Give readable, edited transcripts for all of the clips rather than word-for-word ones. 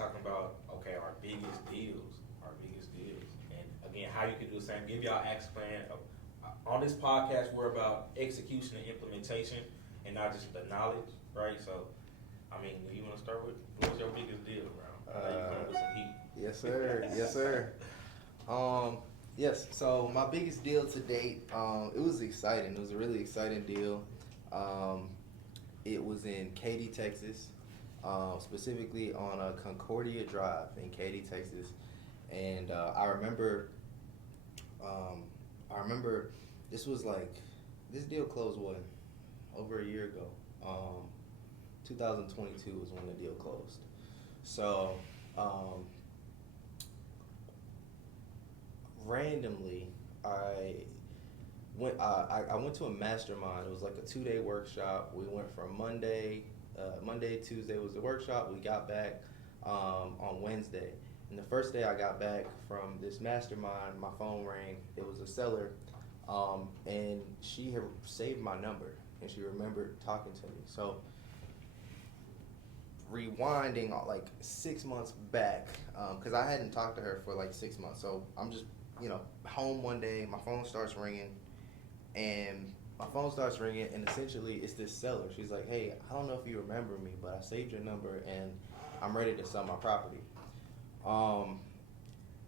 talking about, okay, our biggest deals, and again, how you can do the same. Give y'all action plan. On this podcast, we're about execution and implementation, and not just the knowledge, right? So, I mean, you want to start with what's your biggest deal, bro? You come with some heat. Yes, sir. Yes, sir. Yes. So my biggest deal to date, it was exciting. It was a really exciting deal. It was in Katy, Texas, specifically on Concordia Drive in Katy, Texas, and I remember this was like this deal closed over a year ago. 2022 was when the deal closed. So. Randomly, I went to a mastermind. It was like a 2-day workshop. We went from Monday, Tuesday was the workshop. We got back on Wednesday. And the first day I got back from this mastermind, my phone rang. It was a seller, and she had saved my number, and she remembered talking to me. So rewinding like 6 months back, because I hadn't talked to her for like 6 months. So I'm just home one day, my phone starts ringing, and essentially it's this seller. She's like, hey, I don't know if you remember me, but I saved your number, and I'm ready to sell my property.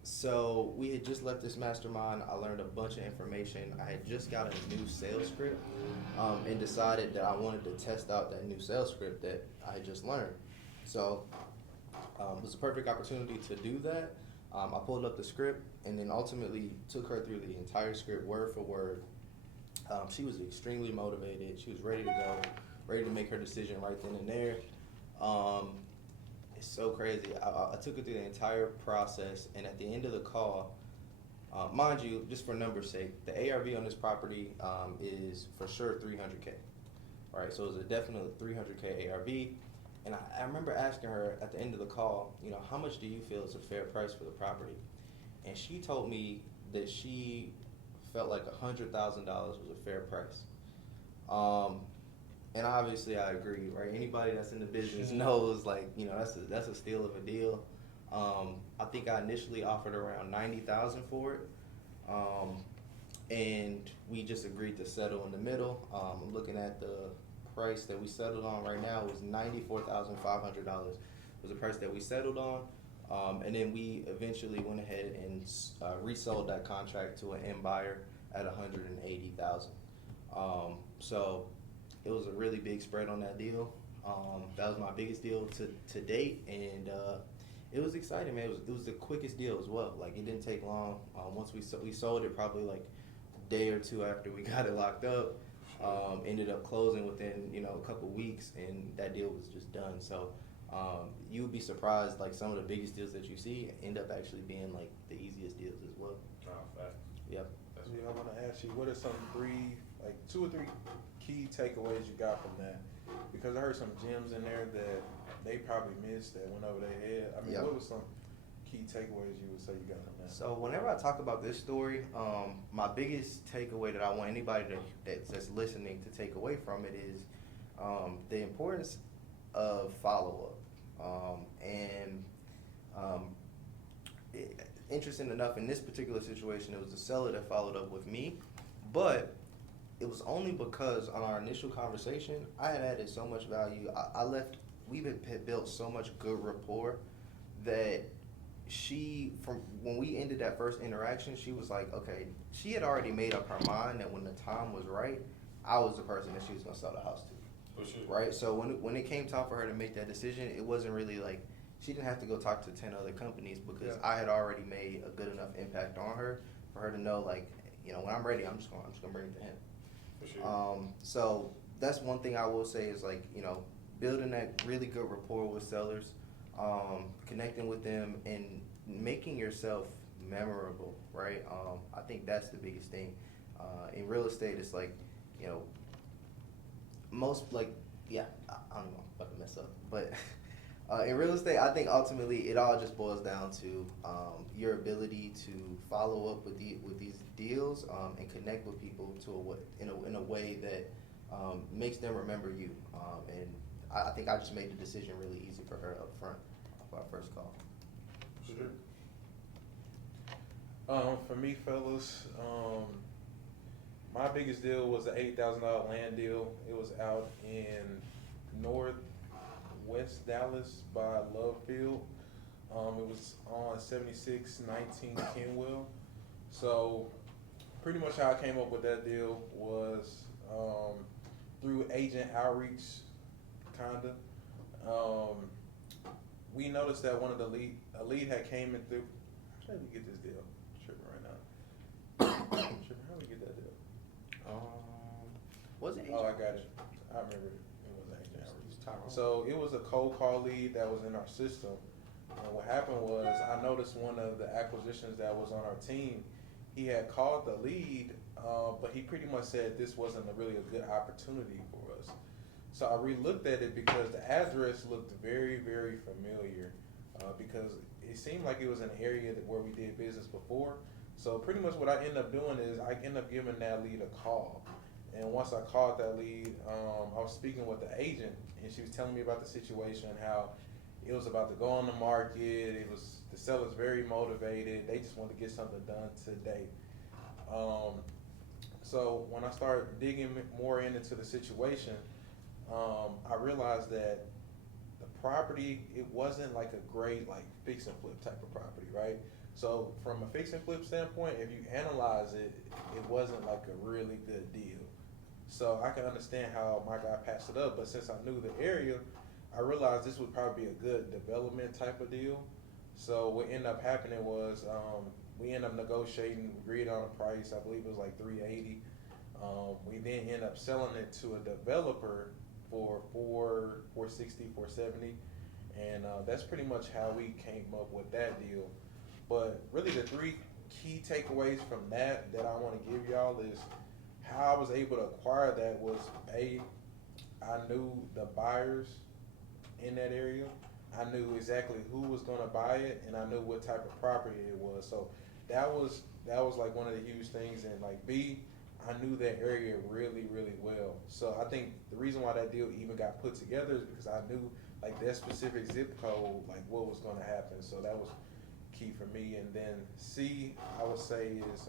So we had just left this mastermind. I learned a bunch of information. I had just got a new sales script, and decided that I wanted to test out that new sales script that I had just learned. So it was a perfect opportunity to do that. I pulled up the script and then ultimately took her through the entire script word for word. She was extremely motivated. She was ready to go, ready to make her decision right then and there. It's so crazy. I took her through the entire process, and at the end of the call, mind you, just for numbers' sake, the ARV on this property is for sure $300K. Right, so it was a definite $300K ARV. And I remember asking her at the end of the call, how much do you feel is a fair price for the property? And she told me that she felt like $100,000 was a fair price. And obviously I agree, right? Anybody that's in the business knows, that's a steal of a deal. I think I initially offered around $90,000 for it. And we just agreed to settle in the middle. I'm looking at the price that we settled on right now. It was $94,500 was the price that we settled on, and then we eventually went ahead and resold that contract to an end buyer at $180,000. So it was a really big spread on that deal. That was my biggest deal to date, and it was exciting, man. It was the quickest deal as well. Like, it didn't take long. Once we sold it, probably like a day or two after we got it locked up. Ended up closing within a couple weeks, and that deal was just done. So you would be surprised, like some of the biggest deals that you see end up actually being like the easiest deals as well. Oh, fact. Yep. I want to ask you, what are some two or three key takeaways you got from that? Because I heard some gems in there that they probably missed that went over their head. I mean, What was some key takeaways you would say you got from that? So whenever I talk about this story, my biggest takeaway that I want anybody that's listening to take away from it is the importance of follow-up. Interesting enough, in this particular situation, it was the seller that followed up with me, but it was only because on our initial conversation, I had added so much value. We had built so much good rapport that from when we ended that first interaction, she was like, okay, she had already made up her mind that when the time was right, I was the person that she was going to sell the house to. For sure. Right? So when it came time for her to make that decision, it wasn't really like, she didn't have to go talk to 10 other companies, because I had already made a good enough impact on her for her to know, like, when I'm ready, I'm just going to bring it to him. For sure. So that's one thing I will say is, like, building that really good rapport with sellers, connecting with them, and making yourself memorable, right? I think that's the biggest thing. In real estate, it's like, most, like, I don't know if I can mess up, but in real estate, I think ultimately it all just boils down to your ability to follow up with these deals and connect with people in a way that makes them remember you. And I think I just made the decision really easy for her up front. for our first call. Sure. For me, fellas, my biggest deal was the $8,000 land deal. It was out in northwest Dallas by Love Field. It was on 7619 Kenwell. So pretty much how I came up with that deal was through agent outreach, kinda. We noticed that one of the a lead had came in through. How did we get this deal? I'm tripping right now. How did we get that deal? Was it? Oh, I got it. I remember it. It was agent outreach. So it was a cold call lead that was in our system. And what happened was I noticed one of the acquisitions that was on our team, he had called the lead, but he pretty much said this wasn't really a good opportunity for us. So I re-looked at it because the address looked very, very familiar, because it seemed like it was an area where we did business before. So pretty much what I ended up doing is I ended up giving that lead a call. And once I called that lead, I was speaking with the agent, and she was telling me about the situation, how it was about to go on the market. It was, the seller's very motivated. They just wanted to get something done today. So when I started digging more into the situation, I realized that the property, it wasn't like a great like fix and flip type of property, right? So from a fix and flip standpoint, if you analyze it, it wasn't like a really good deal. So I can understand how my guy passed it up, but since I knew the area, I realized this would probably be a good development type of deal. So what ended up happening was we ended up negotiating, agreed on a price. I believe it was like $380. We then ended up selling it to a developer for $460, $470, and that's pretty much how we came up with that deal. But really, the three key takeaways from that I want to give y'all is how I was able to acquire that was I knew the buyers in that area. I knew exactly who was going to buy it, and I knew what type of property it was. So that was like one of the huge things. And like B, I knew that area really, really well. So I think the reason why that deal even got put together is because I knew like that specific zip code, like what was going to happen. So that was key for me. And then C, I would say is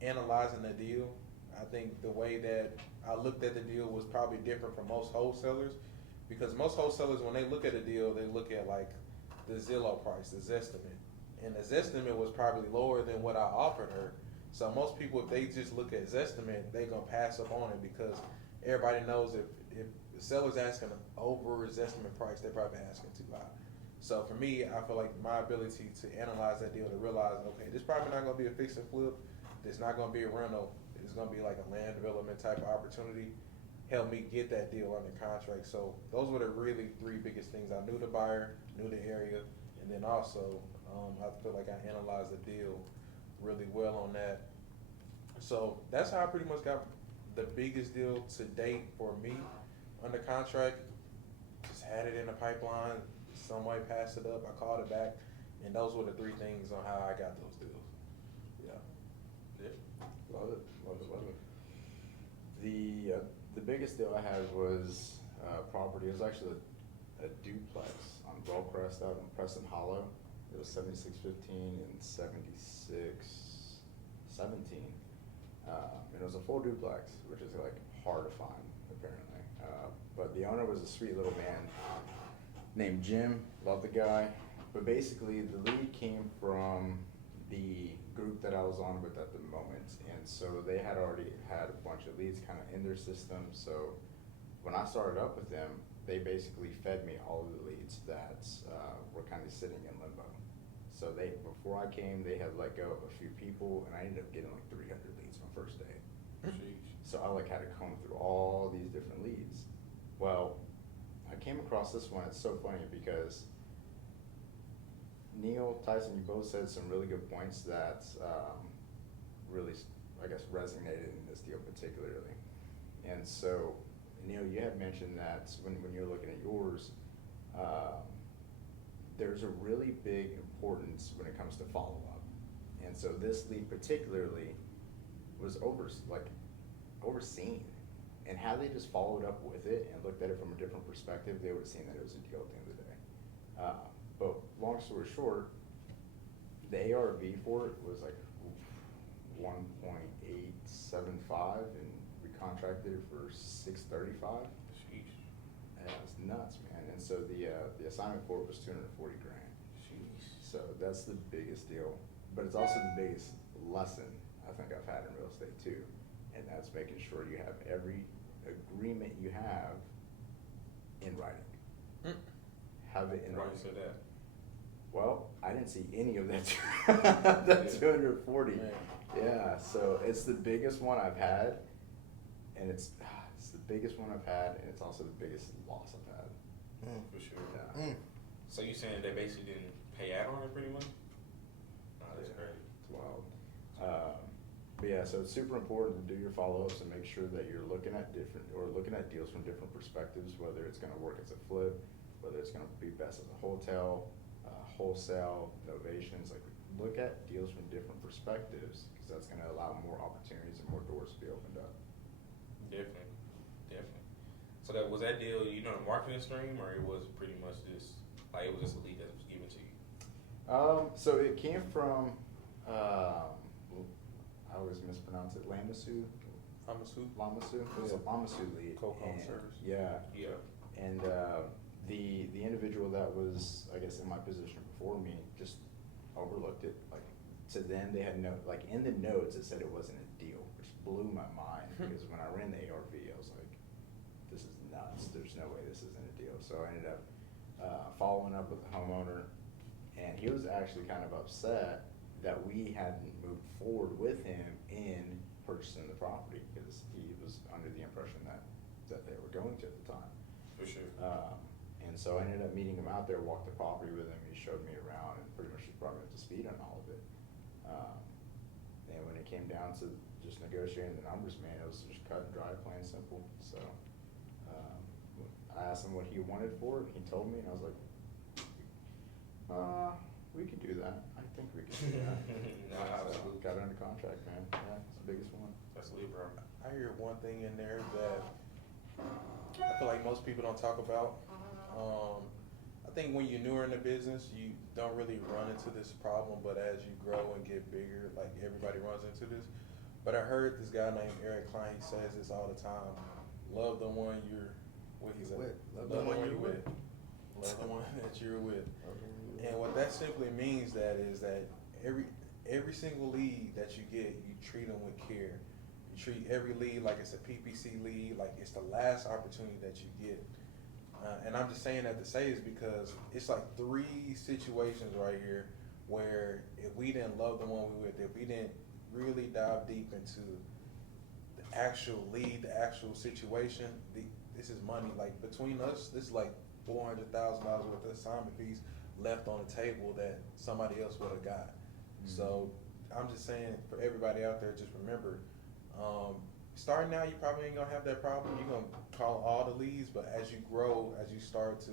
analyzing the deal. I think the way that I looked at the deal was probably different from most wholesalers, because most wholesalers, when they look at a deal, they look at like the Zillow price, the Zestimate. And the Zestimate was probably lower than what I offered her. So most people, if they just look at Zestimate, they're going to pass up on it because everybody knows if the seller's asking over Zestimate price, they're probably asking too high. So for me, I feel like my ability to analyze that deal, to realize, okay, this probably not going to be a fix and flip. It's not going to be a rental. It's going to be like a land development type of opportunity. Helped me get that deal under contract. So those were the really three biggest things. I knew the buyer, knew the area, and then also I feel like I analyzed the deal really well on that. So that's how I pretty much got the biggest deal to date for me under contract. Just had it in the pipeline. Somebody passed it up. I called it back, and those were the three things on how I got those deals. Yeah. Love it. The biggest deal I had was property. It was actually a duplex on Bellcrest out in Preston Hollow. It was 7615 and 7617. And it was a full duplex, which is like hard to find apparently. But the owner was a sweet little man named Jim. Loved the guy. But basically, the lead came from the group that I was on with at the moment, and so they had already had a bunch of leads kind of in their system. So when I started up with them, they basically fed me all of the leads that were kind of sitting in limbo. So before I came, they had let go of a few people, and I ended up getting like 300 leads my first day. So I like had to comb through all these different leads. Well, I came across this one. It's so funny because Neil, Tyson, you both said some really good points that really, I guess, resonated in this deal particularly. And so, Neil, you had mentioned that when you're looking at yours, there's a really big importance when it comes to follow-up. And so this lead particularly was overseen. And had they just followed up with it and looked at it from a different perspective, they would have seen that it was a deal at the end of the day. long story short, the ARV for it was like 1.875, and we contracted it for 635. Sheesh. Yeah, it's nuts, man. And so the assignment for it was 240 grand. Sheesh. So that's the biggest deal, but it's also the biggest lesson I think I've had in real estate too, and that's making sure you have every agreement you have in writing. Have it in Why you writing. say that? Well, I didn't see any of that. That 240. Man. Yeah, so it's the biggest one I've had, and it's the biggest one I've had, and it's also the biggest loss I've had. For sure. Yeah. So you saying they basically didn't pay out on it pretty much? Oh, that's Yeah. crazy. It's wild. But yeah, so it's super important to do your follow-ups and make sure that you're looking at deals from different perspectives, whether it's gonna work as a flip, whether it's gonna be best as a hotel, wholesale, novations. Like, look at deals from different perspectives, because that's gonna allow more opportunities and more doors to be opened up. Definitely. So was that deal, you know, the marketing stream, or it was pretty much just, like, it was just a lead that was given to you? So it came from, I always mispronounce it, Lamasu. Lamasu. It was a Lamasu lead. Cold call And- service. Yeah. And the individual that was, I guess, in my position before me just overlooked it. Like, to them, they had like in the notes it said it wasn't a deal, which blew my mind, because when I ran the ARV, I was like, this is nuts. There's no way this isn't a deal. So I ended up following up with the homeowner, and he was actually kind of upset that we hadn't moved forward with him in purchasing the property, because he was under the impression that they were going to at the time. For sure. And so I ended up meeting him out there, walked the property with him. He showed me around and pretty much just brought me up to speed on all of it. And when it came down to just negotiating the numbers, man, it was just cut and dry, plain and simple. So I asked him what he wanted for it. He told me, and I was like, we could do that. I think we could do that. Nah, So absolutely. got it under contract, man. Yeah, it's the biggest one. That's lit, bro. I hear one thing in there that I feel like most people don't talk about. I think when you're newer in the business, you don't really run into this problem, but as you grow and get bigger, like, everybody runs into this. But I heard this guy named Eric Klein, he says this all the time: love the one you're with. He said, love the one you're with. Love the one that you're with. And what that simply means that is that every single lead that you get, you treat them with care. You treat every lead like it's a PPC lead, like it's the last opportunity that you get. And I'm just saying that to say is because it's like 3 situations right here where if we didn't love the one we with, if we didn't really dive deep into the actual lead, the actual situation, this is money. Like, between us, this is like $400,000 worth of assignment fees left on the table that somebody else would have got. Mm-hmm. So I'm just saying, for everybody out there, just remember, starting out, you probably ain't gonna have that problem. You're gonna call all the leads, but as you grow, as you start to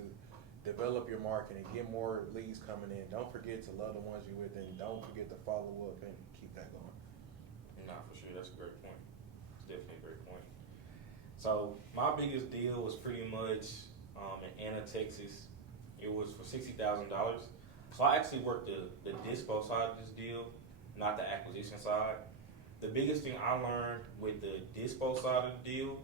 develop your market and get more leads coming in, don't forget to love the ones you're with, and don't forget to follow up and keep that going. Nah, for sure. That's a great point. It's definitely a great point. So my biggest deal was pretty much in Anna, Texas. It was for $60,000. So I actually worked the dispo side of this deal, not the acquisition side. The biggest thing I learned with the dispo side of the deal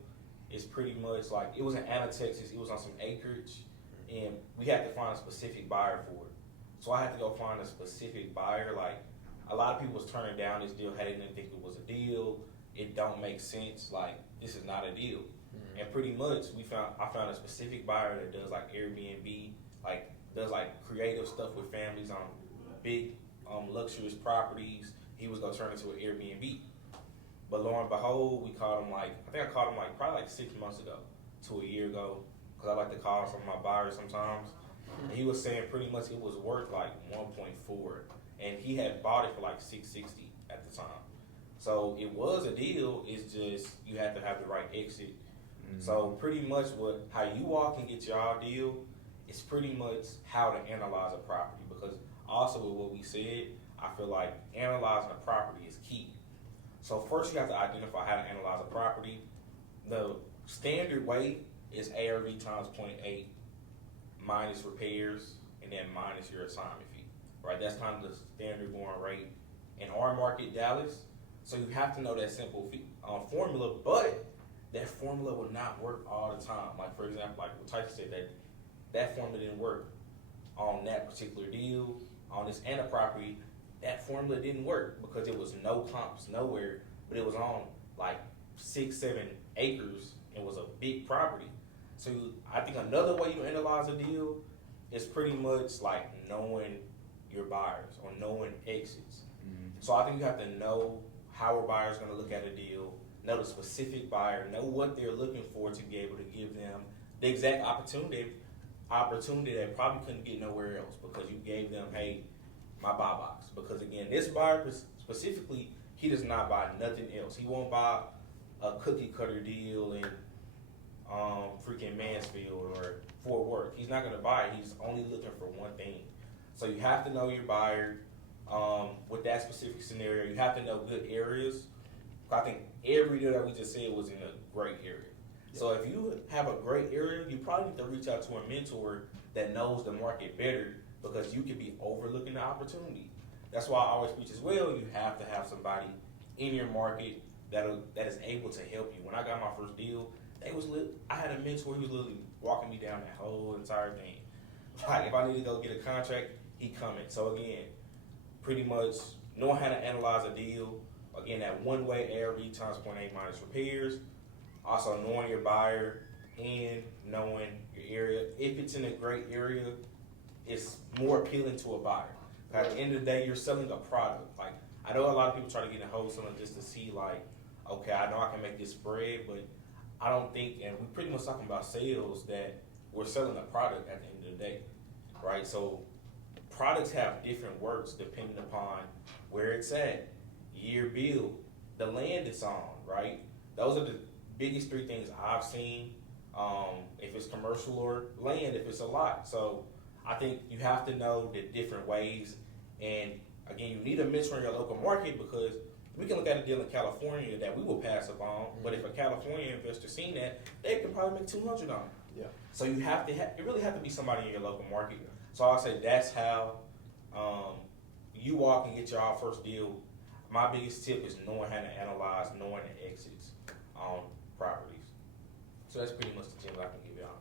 is pretty much like, it was in Anna, Texas. It was on some acreage, and we had to find a specific buyer for it. So I had to go find a specific buyer. Like, a lot of people was turning down this deal, they didn't think it was a deal. It don't make sense. Like, this is not a deal. Mm-hmm. And pretty much I found a specific buyer that does like Airbnb, like does like creative stuff with families on big luxurious properties. He was gonna turn into an Airbnb. But lo and behold, I think I called him like probably like 6 months ago to a year ago, because I like to call some of my buyers sometimes. And he was saying pretty much it was worth like 1.4, and he had bought it for like 660 at the time. So it was a deal. It's just you have to have the right exit. Mm-hmm. So pretty much how you walk and get your deal is pretty much how to analyze a property, because also with what we said, I feel like analyzing a property is key. So first you have to identify how to analyze a property. The standard way is ARV times 0.8 minus repairs, and and then minus your assignment fee, right? That's kind of the standard going rate in our market, Dallas. So you have to know that simple formula, but that formula will not work all the time. Like for example, like what Tyson said, that formula didn't work on that particular deal, on this and a property. That formula didn't work because it was no comps nowhere, but it was on like 6-7 acres and was a big property. So I think another way you analyze a deal is pretty much like knowing your buyers or knowing exits. Mm-hmm. So I think you have to know how a buyer is going to look at a deal, know the specific buyer, know what they're looking for to be able to give them the exact opportunity they probably couldn't get nowhere else because you gave them, hey, my buy box. Because again, this buyer specifically, he does not buy nothing else. He won't buy a cookie cutter deal in freaking Mansfield or Fort Worth. He's not going to buy it. He's only looking for one thing. So you have to know your buyer with that specific scenario. You have to know good areas. I think every deal that we just said was in a great area. Yeah. So if you have a great area, you probably need to reach out to a mentor that knows the market better because you could be overlooking the opportunity. That's why I always preach as well, you have to have somebody in your market that is able to help you. When I got my first deal, I had a mentor who was literally walking me down that whole entire thing. Like if I need to go get a contract, he coming. So again, pretty much knowing how to analyze a deal. Again, that one-way ARV times 0.8 minus repairs. Also knowing your buyer and knowing your area. If it's in a great area, it's more appealing to a buyer. At the end of the day, you're selling a product. Like I know a lot of people try to get in wholesaling just to see like, okay, I know I can make this spread, but I don't think, and we're pretty much talking about sales, that we're selling a product at the end of the day, right? So products have different works depending upon where it's at, year build, the land it's on, right? Those are the biggest three things I've seen. If it's commercial or land, if it's a lot. So I think you have to know the different ways. And again, you need a mentor in your local market because we can look at a deal in California that we will pass up on, but if a California investor seen that, they could probably make $200 on it. Yeah. So you have to, you really have to be somebody in your local market. So I'll say that's how you walk and get your first deal. My biggest tip is knowing how to analyze, knowing the exits on properties. So that's pretty much the tip I can give y'all.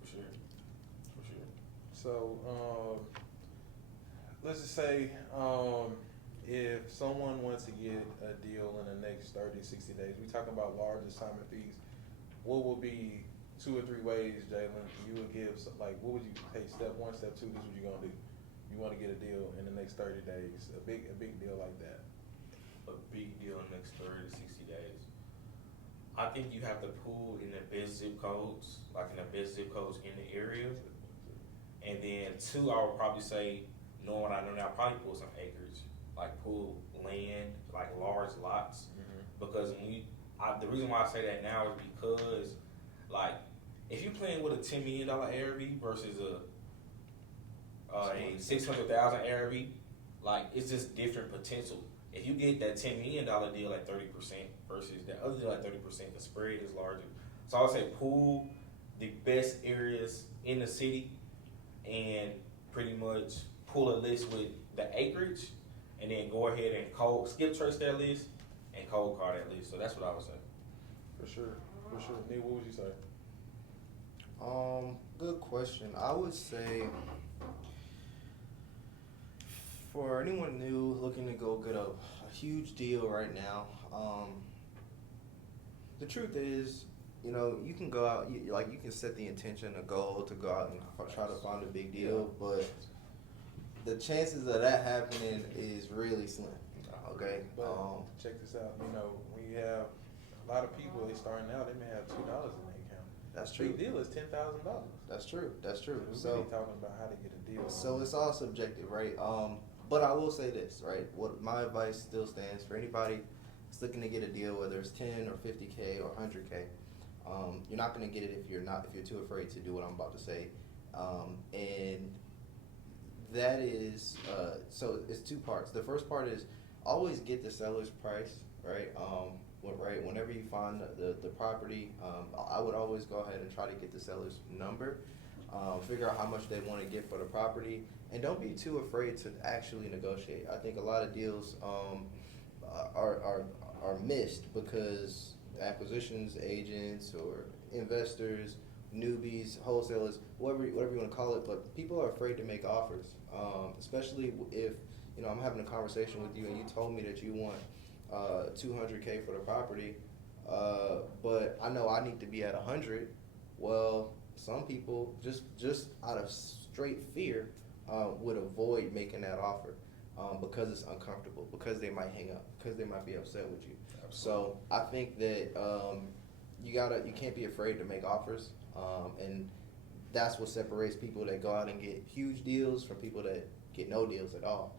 For sure. So, let's just say if someone wants to get a deal in the next 30, 60 days, we're talking about large assignment fees. What will be 2 or 3 ways, Jalen, you would give, like, what would you take step 1, step 2, this is what you're going to do. You want to get a deal in the next 30 days, a big deal like that. A big deal in the next 30 to 60 days. I think you have to pull in the best zip codes, like in the best zip codes in the area. And then 2, I would probably say, knowing what I know now, probably pull some acreage, like pull land, like large lots. Mm-hmm. Because the reason why I say that now is because, like, if you're playing with a $10 million ARV versus a $600,000 ARV, like it's just different potential. If you get that $10 million deal at 30% versus that other deal at 30%, the spread is larger. So I would say pull the best areas in the city and pretty much pull a list with the acreage and then go ahead and skip trace that list and cold card that list. So that's what I would say. For sure. Neil, what would you say? Good question. I would say for anyone new looking to go get a huge deal right now, the truth is, you know, you can go out, you can set the intention, a goal to go out and try to find a big deal, but the chances of that happening is really slim. Okay. But check this out. You know, when you have a lot of people, they starting out, they may have $2 in their account. That's true. Big deal is $10,000. That's true. We're really talking about how to get a deal. So it's all subjective, right? But I will say this, right? What my advice still stands for anybody that's looking to get a deal, whether it's 10 or 50K or 100K. You're not going to get it if you're too afraid to do what I'm about to say. And that is, so it's 2 parts. The first part is always get the seller's price, right? Whenever you find the property, I would always go ahead and try to get the seller's number. figure out how much they want to get for the property, and don't be too afraid to actually negotiate. I think a lot of deals are missed because acquisitions agents or investors, newbies, wholesalers, whatever you want to call it, but people are afraid to make offers, especially if, you know, I'm having a conversation with you and you told me that you want $200K for the property, but I know I need to be at 100. Well, some people just out of straight fear would avoid making that offer because it's uncomfortable, because they might hang up, because they might be upset with you. Absolutely. So I think that you can't be afraid to make offers, and that's what separates people that go out and get huge deals from people that get no deals at all.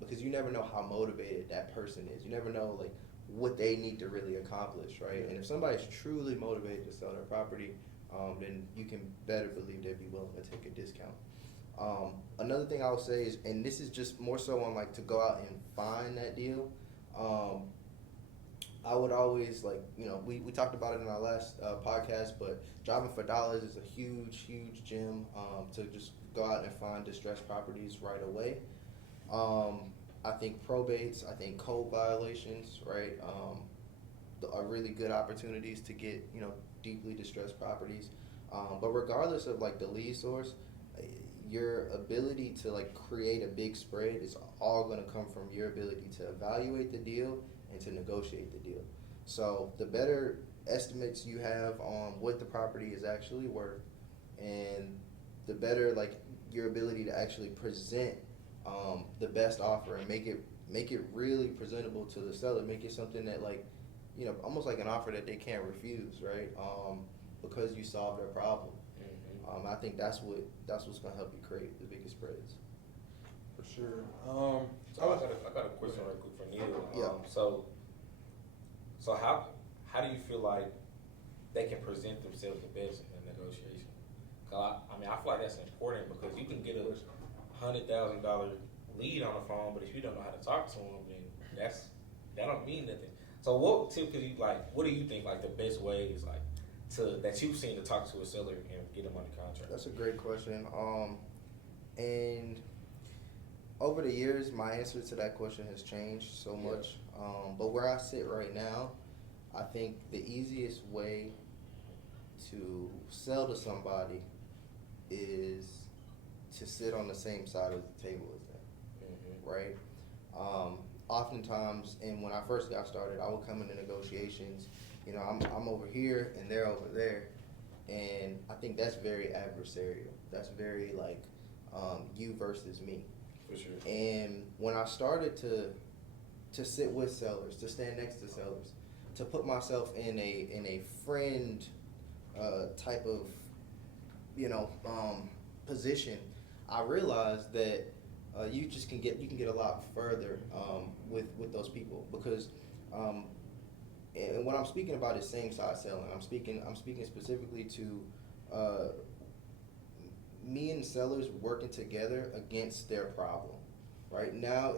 Because you never know how motivated that person is. You never know like what they need to really accomplish, right? And if somebody's truly motivated to sell their property, then you can better believe they'd be willing to take a discount. Another thing I would say is, and this is just more so on like to go out and find that deal. I would always like, you know, we talked about it in our last podcast, but driving for dollars is a huge gem to just go out and find distressed properties right away. I think probates, I think code violations, right, are really good opportunities to get, you know, deeply distressed properties. But regardless of like the lead source, your ability to like create a big spread is all going to come from your ability to evaluate the deal and to negotiate the deal. So the better estimates you have on what the property is actually worth, and the better like your ability to actually present the best offer and make it really presentable to the seller, make it something that like, you know, almost like an offer that they can't refuse, right? Because you solved their problem. Mm-hmm. I think that's what's gonna help you create the biggest spreads. For sure. So I got a question right quick for Neil. Yeah. So how do you feel like they can present themselves the best in a negotiation? Cause I mean I feel like that's important because you can get a $100,000 lead on the phone, but if you don't know how to talk to them, then that don't mean nothing. So what typically, like, what do you think like the best way is like that you've seen to talk to a seller and get them under contract? That's a great question. And over the years, my answer to that question has changed so much. But where I sit right now, I think the easiest way to sell to somebody is to sit on the same side of the table as them, mm-hmm. right? Oftentimes, and when I first got started, I would come into negotiations, you know, I'm over here and they're over there, and I think that's very adversarial. That's very like you versus me. For sure. And when I started to sit with sellers, to stand next to sellers, to put myself in a friend type of, you know, position, I realized that you can get a lot further with those people, because and what I'm speaking about is same side selling. I'm speaking specifically to me and sellers working together against their problem. Right now,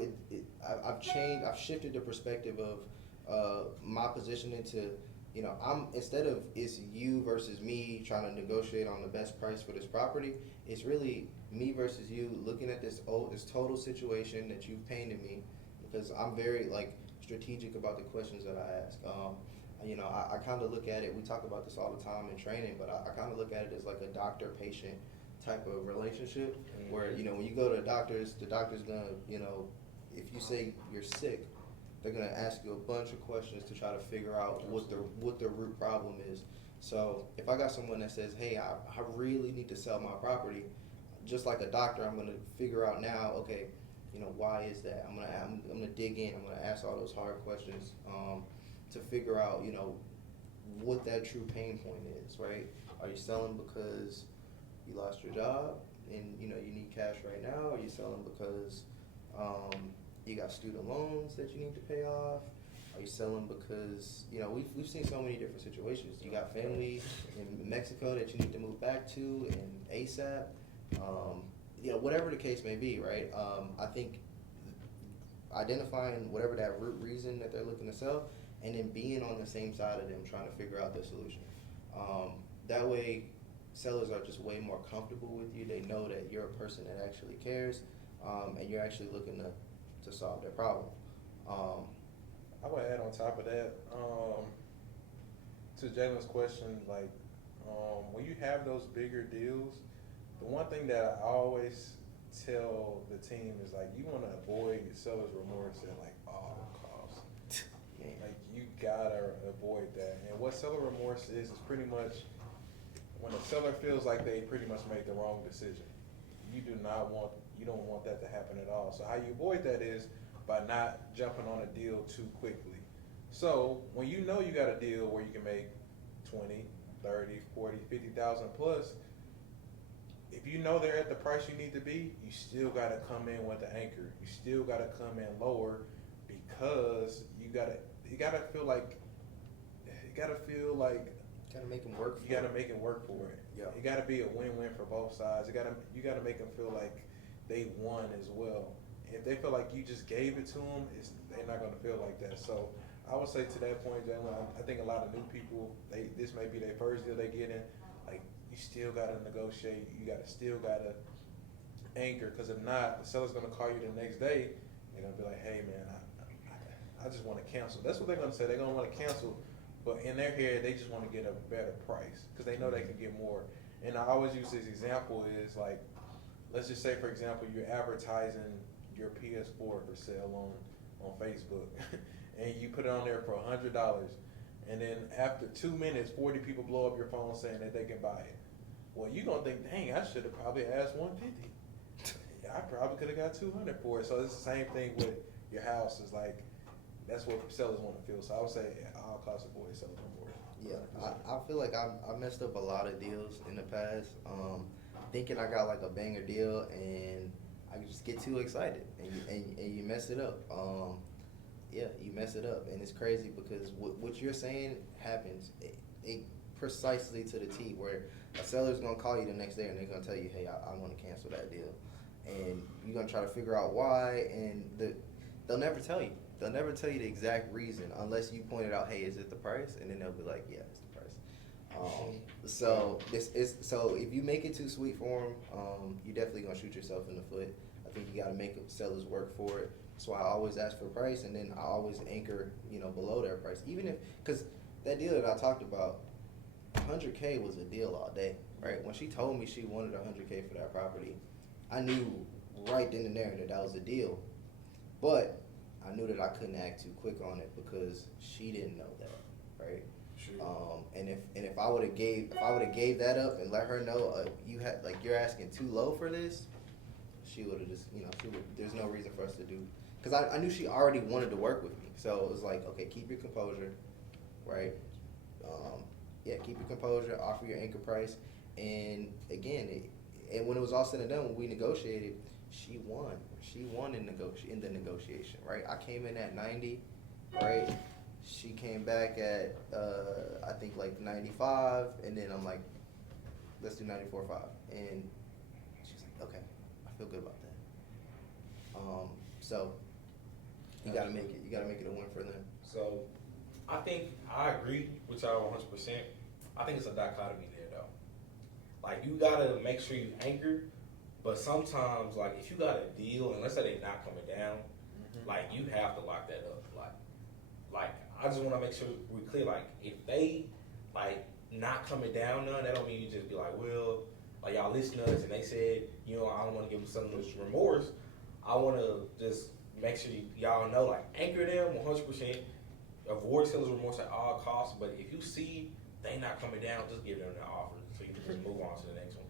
I've shifted the perspective of my position into, you know, instead of it's you versus me trying to negotiate on the best price for this property, it's really me versus you looking at this total situation that you've painted me, because I'm very like strategic about the questions that I ask. You know, I kind of look at it, we talk about this all the time in training, but I kind of look at it as like a doctor-patient type of relationship, mm-hmm. where, you know, when you go to the doctor's gonna, you know, if you say you're sick, they're gonna ask you a bunch of questions to try to figure out what the root problem is. So if I got someone that says, hey, I really need to sell my property, just like a doctor, I'm gonna figure out now, okay, you know, why is that? I'm gonna dig in. I'm gonna ask all those hard questions to figure out, you know, what that true pain point is, right? Are you selling because you lost your job and, you know, you need cash right now? Are you selling because you got student loans that you need to pay off? Are you selling because, you know, we've seen so many different situations. You got family in Mexico that you need to move back to and ASAP. You know, whatever the case may be, right? I think identifying whatever that root reason that they're looking to sell, and then being on the same side of them trying to figure out the solution. That way, sellers are just way more comfortable with you. They know that you're a person that actually cares, and you're actually looking to solve their problem. I would add on top of that, to Jalen's question, like, when you have those bigger deals, the one thing that I always tell the team is like, you want to avoid seller's remorse at like all costs. Like, you gotta avoid that. And what seller remorse is pretty much when a seller feels like they pretty much made the wrong decision. You don't want that to happen at all. So how you avoid that is by not jumping on a deal too quickly. So when you know you got a deal where you can make 20, 30, 40, 50,000 plus, if you know they're at the price you need to be, you still got to come in with the anchor. You still got to come in lower because you got to feel like Gotta make them work. you got to make it work for it. Yeah. It got to be a win-win for both sides. You got to make them feel like they won as well. If they feel like you just gave it to them, they're not going to feel like that. So I would say to that point, Jalen, I think a lot of new people, this may be their first deal they get in. Like, you still got to negotiate. You still got to anchor, because if not, the seller's going to call you the next day. They're going to be like, hey, man, I just want to cancel. That's what they're going to say. They're going to want to cancel. But in their head, they just want to get a better price because they know they can get more. And I always use this example is like, let's just say, for example, you're advertising your PS4 for sale on Facebook, and you put it on there for $100, and then after 2 minutes, 40 people blow up your phone saying that they can buy it. Well, you're gonna think, dang, I should have probably asked 150. I probably could have got 200 for it. So it's the same thing with your house. Is like, that's what sellers want to feel. So I would say at all costs avoid seller's remorse. Yeah, I feel like I messed up a lot of deals in the past, thinking I got like a banger deal, and I just get too excited, and you mess it up. Yeah, you mess it up, and it's crazy because what you're saying happens precisely to the T, where a seller's gonna call you the next day and they're gonna tell you, hey, I want to cancel that deal, and you're gonna try to figure out why, and they'll never tell you. They'll never tell you the exact reason unless you point it out. Hey, is it the price? And then they'll be like, yeah, it's the price. So if you make it too sweet for them, you're definitely gonna shoot yourself in the foot. I think you gotta make sellers work for it. That's why I always ask for price, and then I always anchor, below their price. Even because that deal that I talked about, 100K was a deal all day, right? When she told me she wanted 100K for that property, I knew right then and there that was a deal. But I knew that I couldn't act too quick on it because she didn't know that, right? Sure. And if I would have gave that up and let her know you're asking too low for this, she would have just there's no reason for us to do, because I knew she already wanted to work with me, so it was like, okay, keep your composure, right? Keep your composure, offer your anchor price, and again, and when it was all said and done, when we negotiated, she won. She won in the negotiation, right? I came in at 90, right? She came back at I think like 95, and then I'm like, let's do 94.5, and she's like, okay, I feel good about that. So you gotta make it. You gotta make it a win for them. So I think I agree with y'all 100%. I think it's a dichotomy there though. Like, you gotta make sure you anchor. But sometimes, like, if you got a deal, and let's say they're not coming down, like, you have to lock that up. Like I just want to make sure we're clear. Like, if they, like, not coming down none, that don't mean you just be like, well, like, y'all listen to us, and they said, I don't want to give them some remorse. I want to just make sure y'all know, like, anchor them 100%, avoid seller's remorse at all costs. But if you see they not coming down, just give them the offer so you can just move on to the next one.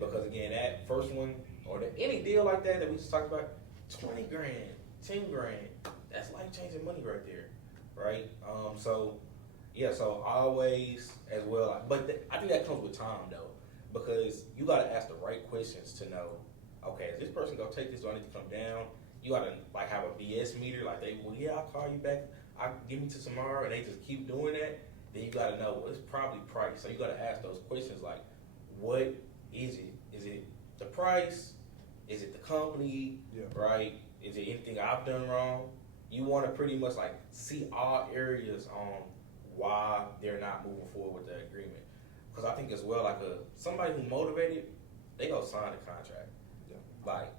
Because again, that first one, or any deal like that we just talked about, 20 grand, 10 grand, that's life-changing money right there, right? So always as well, but I think that comes with time though, because you gotta ask the right questions to know, okay, is this person gonna take this, do I need to come down? You gotta like have a BS meter, like I'll call you back, give me to tomorrow, and they just keep doing that. Then you gotta know, well, it's probably price. So you gotta ask those questions like, what is it? Is it the price? Is it the company? Yeah. Right? Is it anything I've done wrong? You want to pretty much like see all areas on why they're not moving forward with the agreement. because I think as well, like somebody who motivated, they go sign the contract. Yeah. Like,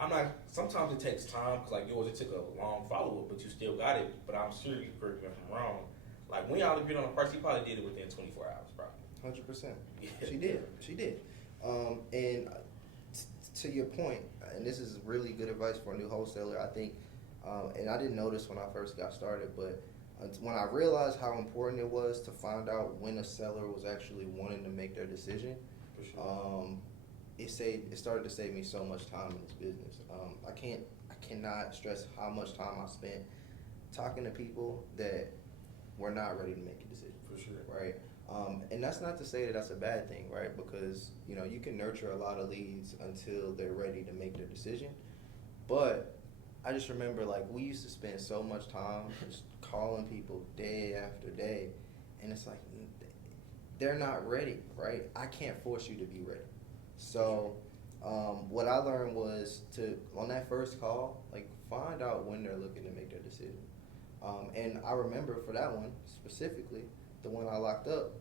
I'm not. Sometimes it takes time because like yours, it took a long follow up, but you still got it. But I'm sure you correct me if I'm wrong. Like when y'all agreed on the price, you probably did it within 24 hours, probably. 100%. Yeah. She did. And to your point, and this is really good advice for a new wholesaler, I think, and I didn't know this when I first got started, but when I realized how important it was to find out when a seller was actually wanting to make their decision, For sure. it started to save me so much time in this business. I cannot stress how much time I spent talking to people that were not ready to make a decision. For sure. Right. And that's not to say that that's a bad thing, right? Because, you know, you can nurture a lot of leads until they're ready to make their decision. But I just remember, like, we used to spend so much time just calling people day after day. And it's like, they're not ready, right? I can't force you to be ready. So what I learned was on that first call, like, find out when they're looking to make their decision. And I remember for that one specifically, the one I locked up,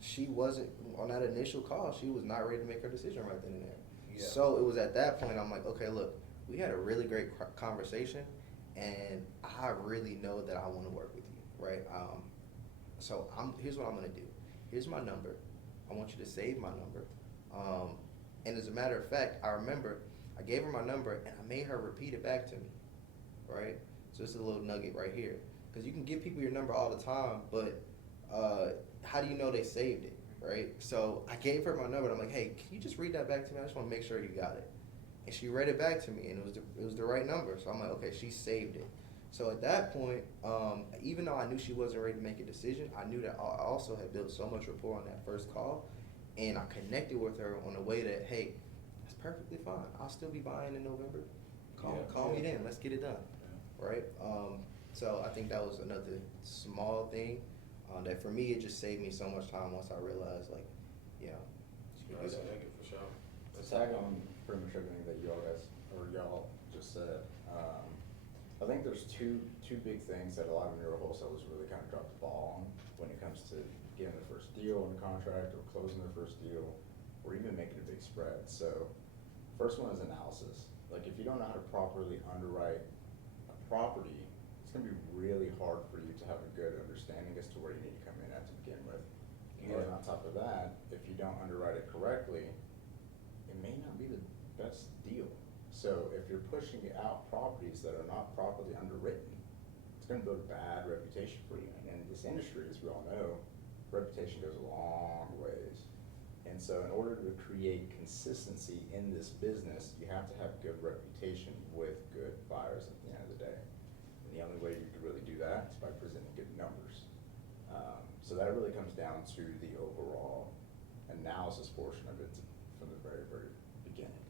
she wasn't, on that initial call, she was not ready to make her decision right then and there. Yeah. So it was at that point, I'm like, okay, look, we had a really great conversation, and I really know that I want to work with you, right? So here's what I'm going to do. Here's my number. I want you to save my number. And as a matter of fact, I remember I gave her my number, and I made her repeat it back to me, right? So it's a little nugget right here. Because you can give people your number all the time, but how do you know they saved it, right? So I gave her my number, and I'm like, hey, can you just read that back to me? I just want to make sure you got it. And she read it back to me, and it was the right number. So I'm like, okay, she saved it. So at that point, even though I knew she wasn't ready to make a decision, I knew that I also had built so much rapport on that first call, and I connected with her on a way that, hey, that's perfectly fine. I'll still be buying in November. Call me then. Let's get it done, right? So I think that was another small thing that for me, it just saved me so much time once I realized, like, you know, That's a nugget for sure. To tag on pretty much everything that y'all just said, I think there's two big things that a lot of newer wholesalers really kind of drop the ball on when it comes to getting their first deal on a contract or closing their first deal or even making a big spread. So first one is analysis. Like if you don't know how to properly underwrite a property, it's going to be really hard for you to have a good understanding as to where you need to come in at to begin with. Yeah. And on top of that, if you don't underwrite it correctly, it may not be the best deal. So if you're pushing out properties that are not properly underwritten, it's going to build a bad reputation for you. And in this industry, as we all know, reputation goes a long ways. And so in order to create consistency in this business, you have to have good reputation with good buyers at the end of the day. And the only way you can really do that is by presenting good numbers. So that really comes down to the overall analysis portion of it from the very, very beginning.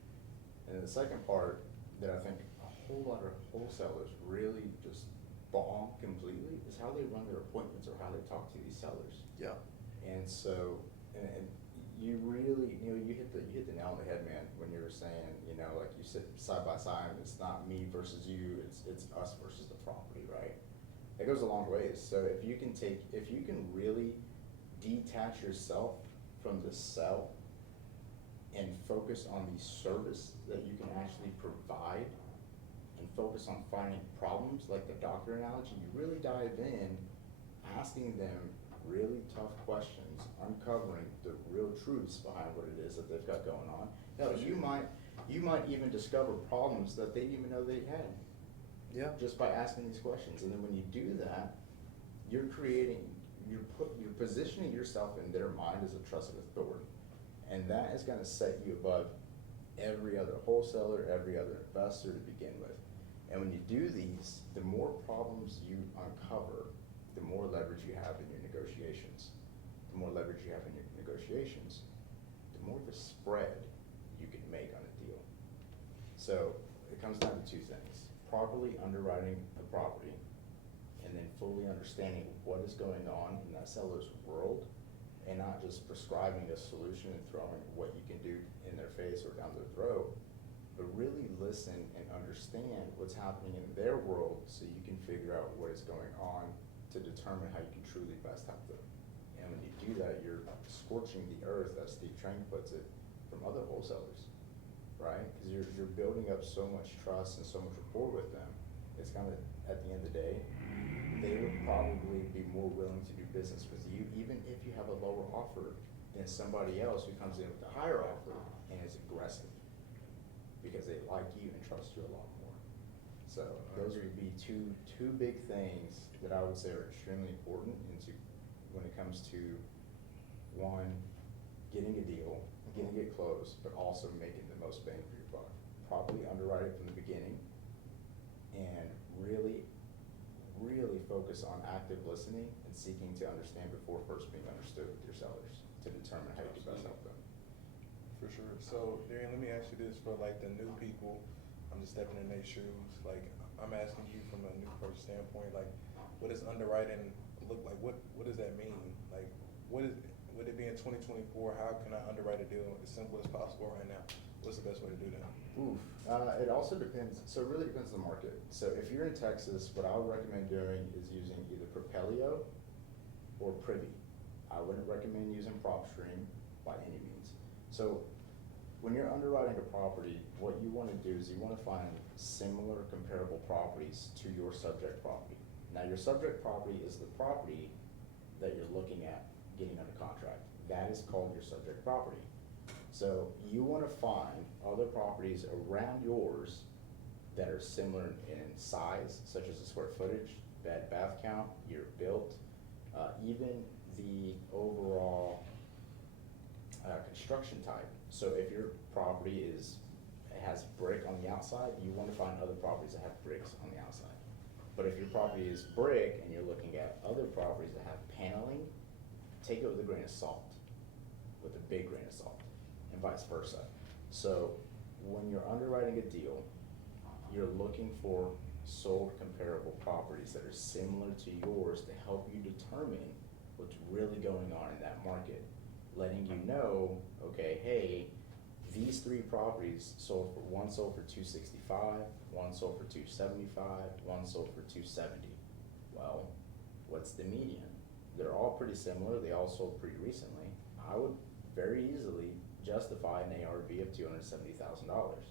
And the second part that I think a whole lot of wholesalers really just bomb completely is how they run their appointments or how they talk to these sellers. yeah. And so, and you really, you hit the nail on the head, man, when you were saying, like you sit side by side, and it's not me versus you, it's us versus the property, right? It goes a long ways. So if you can really detach yourself from the sell and focus on the service that you can actually provide and focus on finding problems, like the doctor analogy, you really dive in, asking them really tough questions, uncovering the real truths behind what it is that they've got going on. Now, you might even discover problems that they didn't even know they had. Yeah. Just by asking these questions. And then when you do that, you're positioning yourself in their mind as a trusted authority. And that is going to set you above every other wholesaler, every other investor to begin with. And when you do these, the more problems you uncover, the more leverage you have in your negotiations. The more leverage you have in your negotiations, the more of a spread you can make on a deal. So it comes down to two things: properly underwriting the property, and then fully understanding what is going on in that seller's world, and not just prescribing a solution and throwing what you can do in their face or down their throat, but really listen and understand what's happening in their world so you can figure out what is going on to determine how you can truly best help them. And when you do that, you're scorching the earth, as Steve Trank puts it, from other wholesalers, right? Because you're building up so much trust and so much rapport with them. It's kind of, at the end of the day, they would probably be more willing to do business with you, even if you have a lower offer than somebody else who comes in with a higher offer and is aggressive, because they like you and trust you a lot more. So those would be two big things that I would say are extremely important when it comes to, one, getting a deal, getting it closed, but also making the most bang for your buck. Properly underwrite it from the beginning, and really focus on active listening and seeking to understand before first being understood with your sellers to determine how you can best help them. For sure. So, Darian, let me ask you this for like the new people. I'm just stepping in their shoes. Like, I'm asking you from a new person standpoint. Like, what does underwriting look like? What does that mean? Like, would it be in 2024? How can I underwrite a deal as simple as possible right now? What's the best way to do that? Oof. It also depends. So it really depends on the market. So if you're in Texas, what I would recommend doing is using either Propelio or Privy. I wouldn't recommend using PropStream by any means. So when you're underwriting a property, what you want to do is you want to find similar comparable properties to your subject property. Now, your subject property is the property that you're looking at getting under contract. That is called your subject property. So you want to find other properties around yours that are similar in size, such as the square footage, bed bath count, year built, even the overall construction type. So if your property has brick on the outside, you want to find other properties that have bricks on the outside. But if your property is brick and you're looking at other properties that have paneling, take it with a grain of salt, with a big grain of salt, and vice versa. So when you're underwriting a deal, you're looking for sold comparable properties that are similar to yours to help you determine what's really going on in that market, letting you know, okay, hey, these three properties one sold for $265, one sold for $275, one sold for $270. Well, what's the median? They're all pretty similar. They all sold pretty recently. I would very easily justify an ARV of $270,000.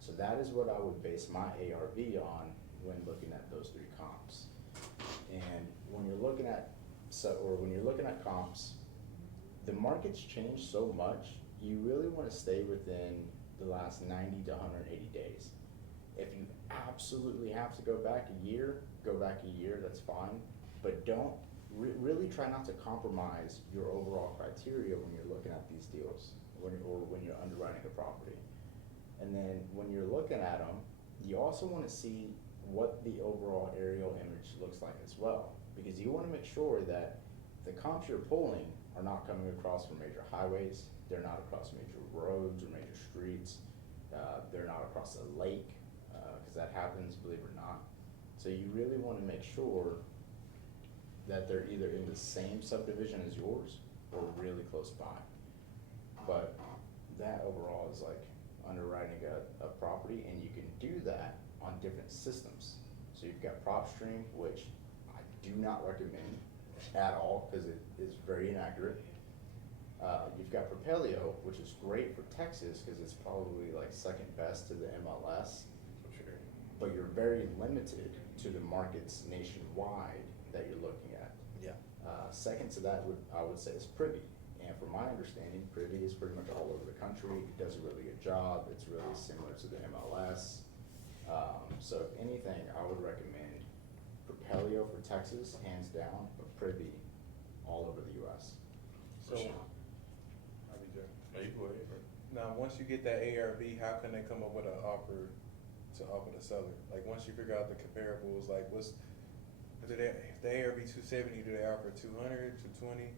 So that is what I would base my ARV on when looking at those three comps. And when you're looking at comps, the market's changed so much. You really want to stay within the last 90 to 180 days. If you absolutely have to go back a year, that's fine. But don't really try not to compromise your overall criteria when you're looking at these deals or when you're underwriting a property. And then when you're looking at them, you also want to see what the overall aerial image looks like as well, because you want to make sure that the comps you're pulling are not coming across from major highways, they're not across major roads or major streets, they're not across a lake, because that happens, believe it or not. So you really want to make sure that they're either in the same subdivision as yours or really close by. But that overall is like underwriting a property, and you can do that on different systems. So you've got PropStream, which I do not recommend at all because it is very inaccurate. You've got Propelio, which is great for Texas because it's probably like second best to the MLS. Sure. But you're very limited to the markets nationwide that you're looking at. Yeah. Second to that, I would say, is Privy. And from my understanding, Privy is pretty much all over the country. It does a really good job. It's really similar to the MLS. So if anything, I would recommend Propelio for Texas, hands down, but Privy all over the U.S. So, I'll be joking. No, you go ahead. Now, once you get that ARV, how can they come up with an offer to offer the seller? Like, once you figure out the comparables, like, if the ARV 270, do they offer 200, 220?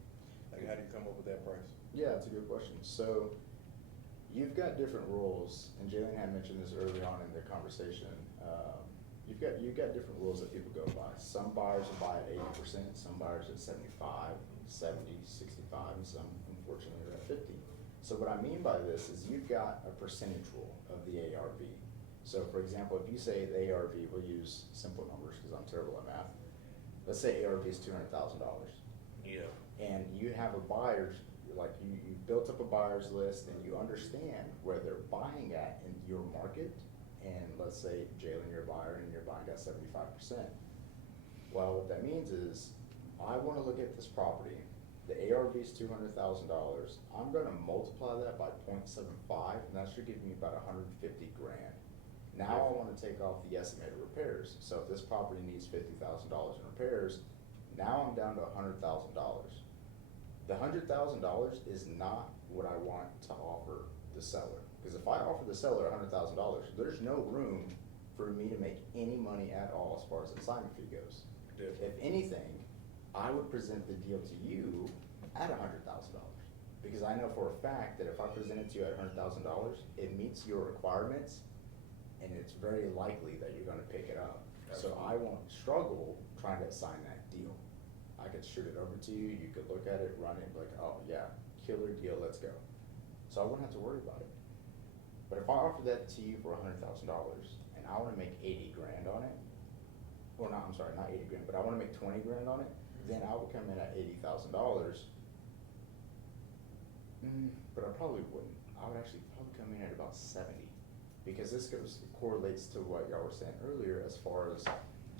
Like, how do you come up with that price? Yeah, it's a good question. So you've got different rules, and Jalen had mentioned this early on in the conversation. You've got different rules that people go by. Some buyers will buy at 80%, some buyers at 75, 70, 65, and some unfortunately are at 50. So what I mean by this is you've got a percentage rule of the ARV. So for example, if you say the ARV, we'll use simple numbers because I'm terrible at math. Let's say ARV is $200,000. Yeah. and you have a buyer, like you built up a buyer's list and you understand where they're buying at in your market, and let's say, Jalen, you're a buyer and you're buying at 75%. Well, what that means is, I wanna look at this property, the ARV is $200,000, I'm gonna multiply that by 0.75, and that should give me about 150 grand. Now I wanna take off the estimated repairs, so if this property needs $50,000 in repairs, now I'm down to $100,000. The $100,000 is not what I want to offer the seller, because if I offer the seller $100,000, there's no room for me to make any money at all as far as the assignment fee goes. If anything, I would present the deal to you at $100,000, because I know for a fact that if I present it to you at $100,000, it meets your requirements, and it's very likely that you're gonna pick it up. So I won't struggle trying to assign that deal. I could shoot it over to you, you could look at it, run it, and be like, oh yeah, killer deal, let's go. So I wouldn't have to worry about it. But if I offer that to you for $100,000, and I wanna make 80 grand on it, or not, I'm sorry, not 80 grand, but I wanna make 20 grand on it, then I would come in at $80,000. But I probably wouldn't. I would actually probably come in at about 70. Because this correlates to what y'all were saying earlier as far as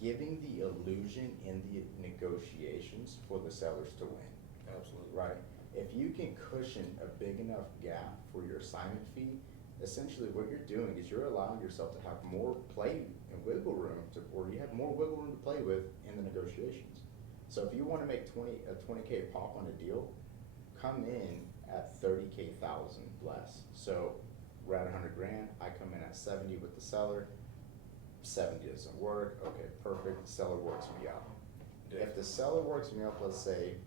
giving the illusion in the negotiations for the sellers to win. Absolutely. Right? If you can cushion a big enough gap for your assignment fee, essentially what you're doing is you're allowing yourself to have more play and wiggle room or you have more wiggle room to play with in the negotiations. So if you want to make a 20K pop on a deal, come in at 30K thousand less. So we're at 100 grand, I come in at 70 with the seller, 70 doesn't work, okay, perfect, the seller works me out. If the seller works me up, let's say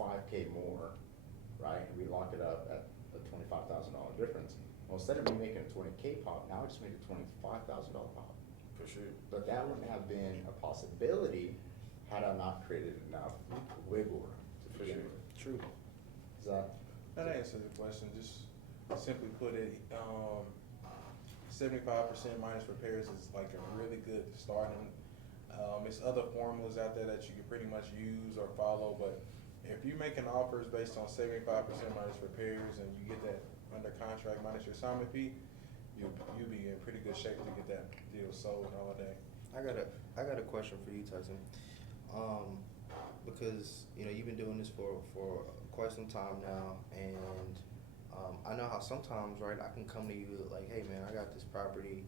5K more, right, and we lock it up at the $25,000 difference, well, instead of me making a 20K pop, now I just made a $25,000 pop. For sure. But that wouldn't have been a possibility had I not created enough wiggle room to begin with. True. Is that? That answers the question. Just simply put it, 75% minus repairs is like a really good starting. There's other formulas out there that you can pretty much use or follow, but if you're making offers based on 75% minus repairs and you get that under contract minus your assignment fee, you'll be in pretty good shape to get that deal sold all day. I got a question for you, Tyson. Because you've been doing this for quite some time now, and I know how sometimes, right, I can come to you like, hey man, I got this property,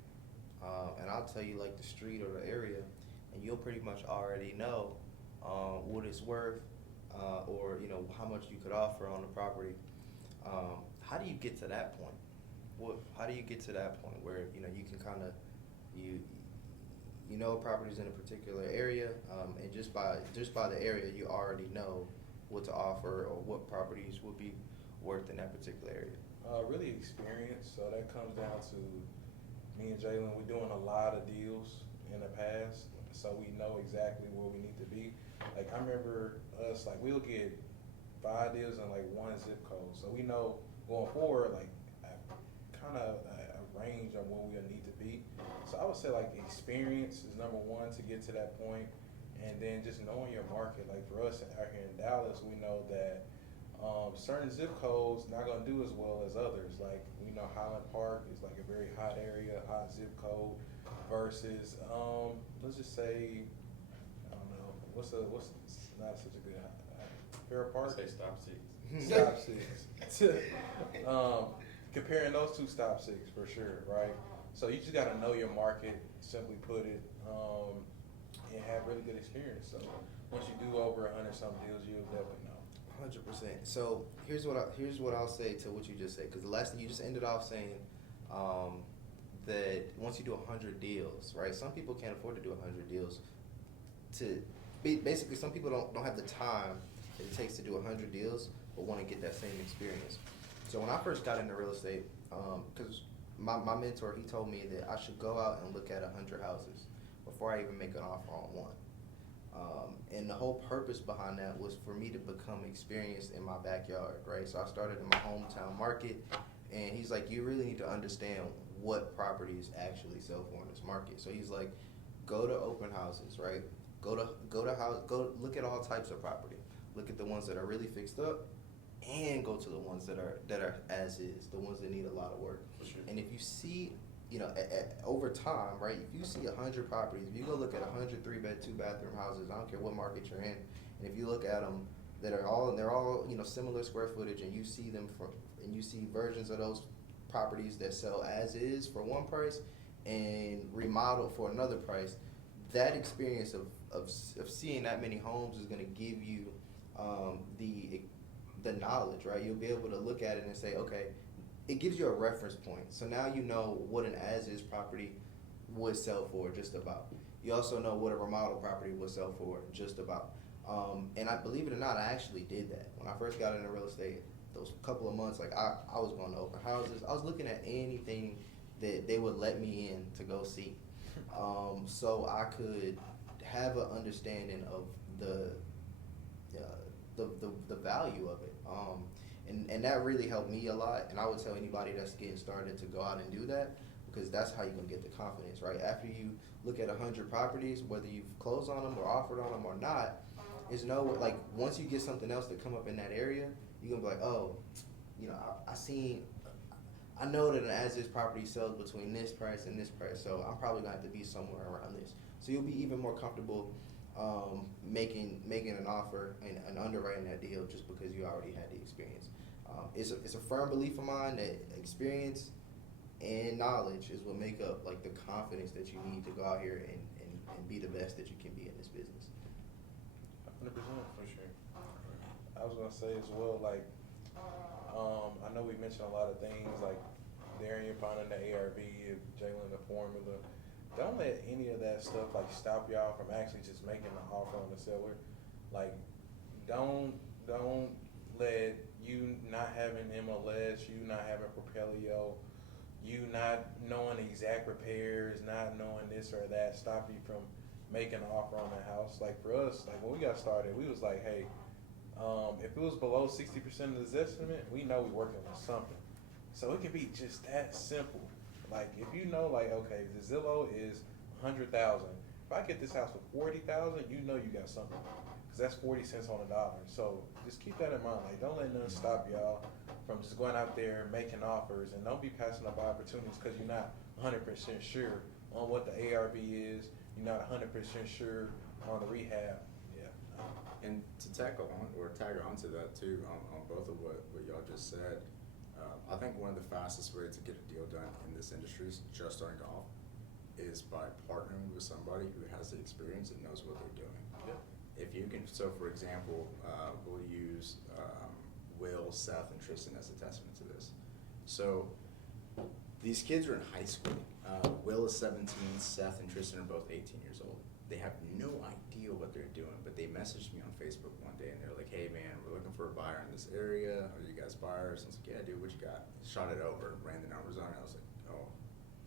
and I'll tell you like the street or the area, and you'll pretty much already know what it's worth, or how much you could offer on the property. How do you get to that point? How do you get to that point where you can kind of properties in a particular area, and just by the area you already know what to offer or what properties would be worth in that particular area? Really experience. So that comes down to me and Jalen. We're doing a lot of deals in the past, so we know exactly where we need to be. Like I remember us, like we'll get 5 deals in like 1 zip code, so we know going forward, like kind of a range of where we'll need to be. So I would say like experience is number 1 to get to that point, and then just knowing your market. Like for us out here in Dallas, we know that certain zip codes not gonna do as well as others. Like we know Highland Park is like a very hot area, hot zip code, versus let's just say I don't know what's not such a good Fair Park. Say stop 6. Stop 6. Comparing those 2 stop 6 for sure, right? So you just gotta know your market, simply put it, and have really good experience. So once you do over 100 some deals, you'll definitely know. 100%. So here's what I'll say to what you just said, because the last thing you just ended off saying that once you do 100 deals, right? Some people can't afford to do 100 deals. Basically, some people don't have the time that it takes to do 100 deals, but want to get that same experience. So when I first got into real estate, because my mentor, he told me that I should go out and look at 100 houses before I even make an offer on one. And the whole purpose behind that was for me to become experienced in my backyard, right? So I started in my hometown market, and he's like, you really need to understand what properties actually sell for in this market. So he's like, go to open houses, right? Go look at all types of property. look at the ones that are really fixed up, and go to the ones that are as is, the ones that need a lot of work. For sure. And if you see, you know, over time, right? If you see 100 properties, if you go look at 100 3-bed, 2-bathroom houses, I don't care what market you're in, and if you look at them, they're all you know, similar square footage, and you see them and you see versions of those properties that sell as is for one price and remodeled for another price. That experience of seeing that many homes is going to give you the knowledge, right? You'll be able to look at it and say, okay, it gives you a reference point. So now you know what an as-is property would sell for, just about. You also know what a remodel property would sell for, just about. And I believe it or not, I actually did that when I first got into real estate. Those couple of months, like I was going to open houses. I was looking at anything that they would let me in to go see, so I could have an understanding of the value of it. And that really helped me a lot. And I would tell anybody that's getting started to go out and do that, because that's how you're gonna get the confidence, right? After you look at 100 properties, whether you've closed on them or offered on them or not, is like once you get something else to come up in that area, you're gonna be like, oh, you know, I know that an as-is property sells between this price and this price, so I'm probably gonna have to be somewhere around this. So you'll be even more comfortable making an offer and underwriting that deal just because you already had the experience. It's a firm belief of mine that experience and knowledge is what make up like the confidence that you need to go out here and be the best that you can be in this business. 100% for sure. I was gonna say as well, like, I know we mentioned a lot of things like Darian finding the ARV, Jalen the formula. Don't let any of that stuff like stop y'all from actually just making an offer on the seller. Like, don't let you not having MLS, you not having Propelio, you not knowing exact repairs, not knowing this or that stop you from making an offer on the house. Like for us, like when we got started, we was like, hey, if it was below 60% of the estimate, we know we're working with something. So it can be just that simple. Like if you know, like, okay, the Zillow is 100,000. If I get this house for 40,000, you know you got something, because that's 40 cents on the dollar. So just keep that in mind. Like don't let nothing stop y'all from just going out there making offers, and don't be passing up opportunities because you're not 100% sure on what the ARV is. You're not 100% sure on the rehab. Yeah. And to tag onto that too, on both of what y'all just said, I think one of the fastest ways to get a deal done in this industry, just starting off, is by partnering with somebody who has the experience and knows what they're doing. Yeah. If you can, so for example, we'll use Will, Seth, and Tristan as a testament to this. So these kids are in high school. Will is 17, Seth and Tristan are both 18 years old. They have no idea what they're doing, but they messaged me on Facebook one day and they're like, hey man, we're looking for a buyer in this area. Are you guys buyers? I was like, yeah dude, what you got? Shot it over, ran the numbers on it. I was like, oh,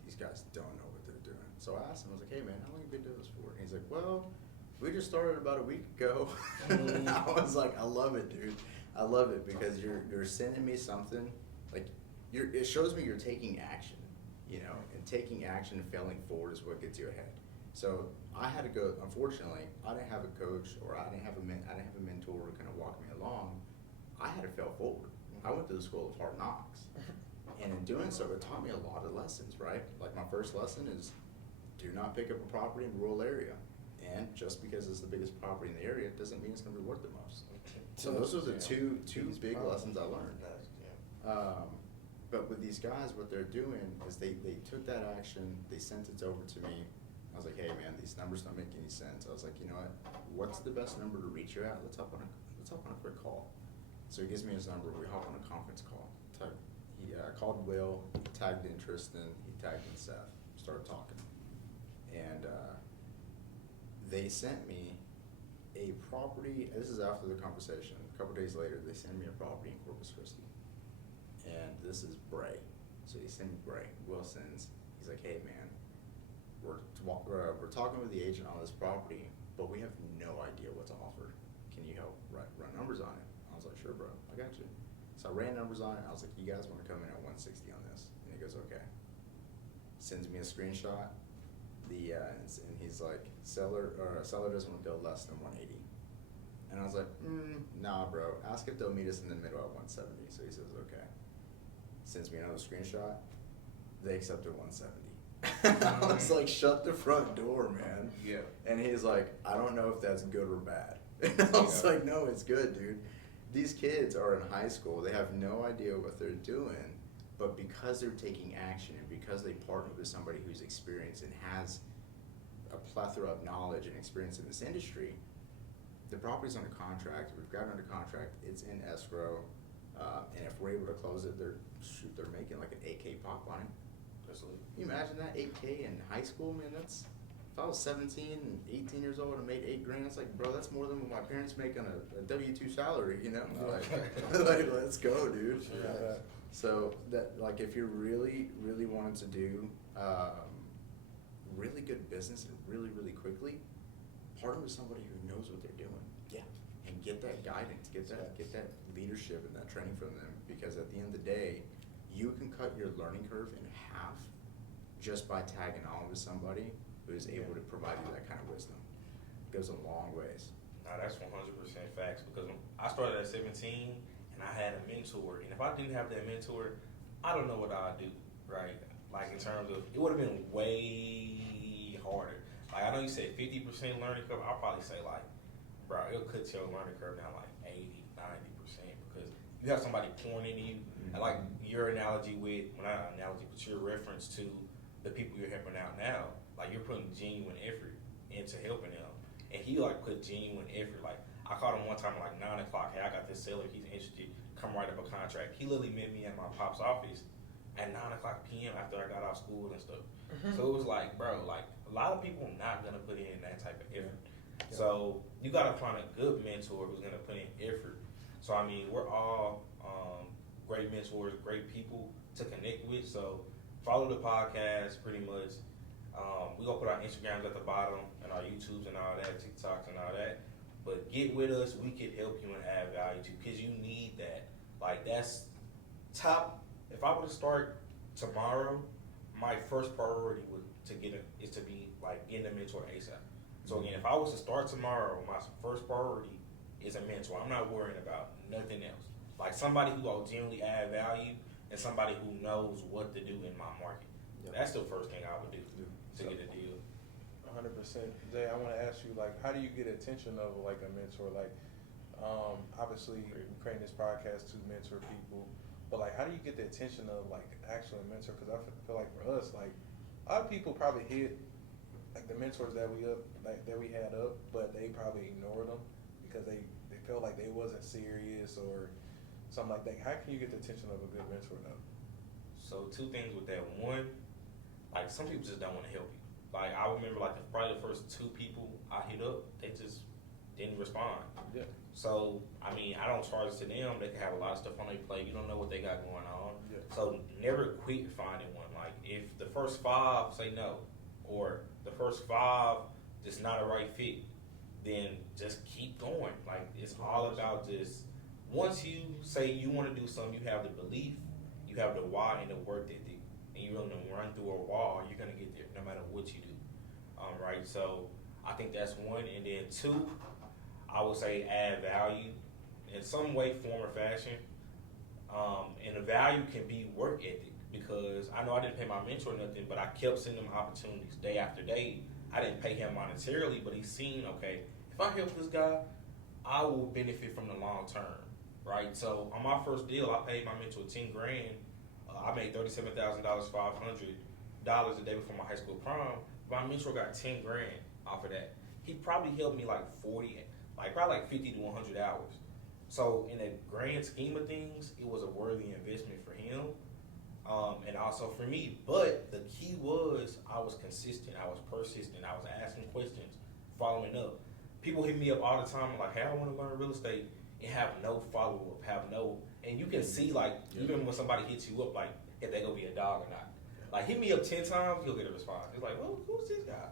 these guys don't know what they're doing. So I asked him, I was like, hey man, how long have you been doing this for? And he's like, well, we just started about a week ago. I was like, I love it, dude. I love it because you're sending me something, like it shows me you're taking action, you know, and taking action and failing forward is what gets you ahead. So I had to go. Unfortunately, I didn't have a coach or I didn't have a mentor to kind of walk me along. I had to fail forward. I went to the school of hard knocks, and in doing so, it taught me a lot of lessons. Right, like my first lesson is, do not pick up a property in a rural area. And just because it's the biggest property in the area doesn't mean it's going to be worth the most. So those are the two big lessons I learned. But with these guys, what they're doing is they took that action, they sent it over to me. I was like, hey man, these numbers don't make any sense. I was like, you know what? What's the best number to reach you at? Let's hop on a quick call. So he gives me his number. We hop on a conference call. I called Will, tagged in Tristan, he tagged in Seth. Started talking, and they sent me a property. This is after the conversation. A couple days later, they sent me a property in Corpus Christi, and this is Bray. So he sent me Bray. Will sends. He's like, hey man, we're talking with the agent on this property, but we have no idea what to offer. Can you help run numbers on it? I was like, sure, bro, I got you. So I ran numbers on it. I was like, you guys want to come in at 160 on this? And he goes, okay. Sends me a screenshot. And he's like, seller doesn't want to go less than 180. And I was like, nah, bro. Ask if they'll meet us in the middle at 170. So he says, okay. Sends me another screenshot. They accepted 170. I was like, shut the front door, man. Yeah. And he's like, I don't know if that's good or bad. And I was like, no, it's good, dude. These kids are in high school. They have no idea what they're doing. But because they're taking action and because they partner with somebody who's experienced and has a plethora of knowledge and experience in this industry, the property's under contract. We've got it under contract. It's in escrow. And if we're able to close it, they're making like an 8K pop on it. Absolutely. Can you imagine that? 8K in high school, man? That's, if I was 17 and 18 years old and made $8 grand, it's like, bro, that's more than what my parents make on a W-2 salary, you know? Like, let's go, dude. Yeah. So that, like, if you're really, really wanting to do really good business and really, really quickly, partner with somebody who knows what they're doing. Yeah. And get that guidance, get that leadership and that training from them, because at the end of the day, you can cut your learning curve in half just by tagging on with somebody who is able to provide you that kind of wisdom. It goes a long ways. Nah, that's 100% facts, because when I started at 17 and I had a mentor, and if I didn't have that mentor, I don't know what I'd do, right? Like in terms of, it would have been way harder. Like I know you said 50% learning curve, I'll probably say like, bro, it'll cut your learning curve down like 80, 90% because you have somebody pouring into you. And like your analogy with, well not analogy, but your reference to the people you're helping out now, like you're putting genuine effort into helping them. And he like put genuine effort. Like I called him one time at like 9 o'clock, hey, I got this seller, he's interested, come write up a contract. He literally met me at my pop's office at 9 o'clock p.m. after I got off school and stuff. So it was like, bro, like a lot of people not gonna put in that type of effort. Yeah. So you gotta find a good mentor who's gonna put in effort. So I mean, we're all great mentors, great people to connect with. So follow the podcast pretty much. We're gonna put our Instagrams at the bottom and our YouTubes and all that, TikToks and all that. But get with us, we can help you and add value to, because you need that. Like that's top. If I were to start tomorrow, my first priority is to be like getting a mentor ASAP. So again, if I was to start tomorrow, my first priority is a mentor. I'm not worrying about nothing else. Like somebody who will genuinely add value and somebody who knows what to do in my market. Yep. That's the first thing I would do to get a deal. 100%. Jay, I want to ask you, like, how do you get attention of like a mentor? Like, obviously, we're creating this podcast to mentor people, but like, how do you get the attention of like actually a mentor? Because I feel like for us, like, a lot of people probably hit like the mentors that we had up, but they probably ignored them because they felt like they wasn't serious or something like that. How can you get the attention of a good mentor though? So two things with that. One, like some people just don't want to help you. Like I remember like probably the first two people I hit up, they just didn't respond. Yeah. So I mean, I don't charge it to them. They can have a lot of stuff on their plate. You don't know what they got going on. Yeah. So never quit finding one. Like if the first 5 say no, or the first 5 just not a right fit, then just keep going. Like it's all about just, once you say you want to do something, you have the belief, you have the why and the work ethic, and you're willing to run through a wall, you're gonna get there no matter what you do. Right? So I think that's one, and then 2, I would say add value in some way, form, or fashion. And the value can be work ethic, because I know I didn't pay my mentor nothing, but I kept sending him opportunities day after day. I didn't pay him monetarily, but he's seen, okay, if I help this guy, I will benefit from the long term, right? So on my first deal, I paid my mentor $10 grand. I made $37,500 a day before my high school prom. My mentor got 10 grand off of that. He probably helped me like 50 to 100 hours. So in the grand scheme of things, it was a worthy investment for him, and also for me. But the key was I was consistent, I was persistent, I was asking questions, following up. People hit me up all the time like, hey, I want to learn real estate, and have no follow-up, and you can see like, even when somebody hits you up, like if they gonna be a dog or not. Like hit me up 10 times, you'll get a response. It's like, well, who's this guy?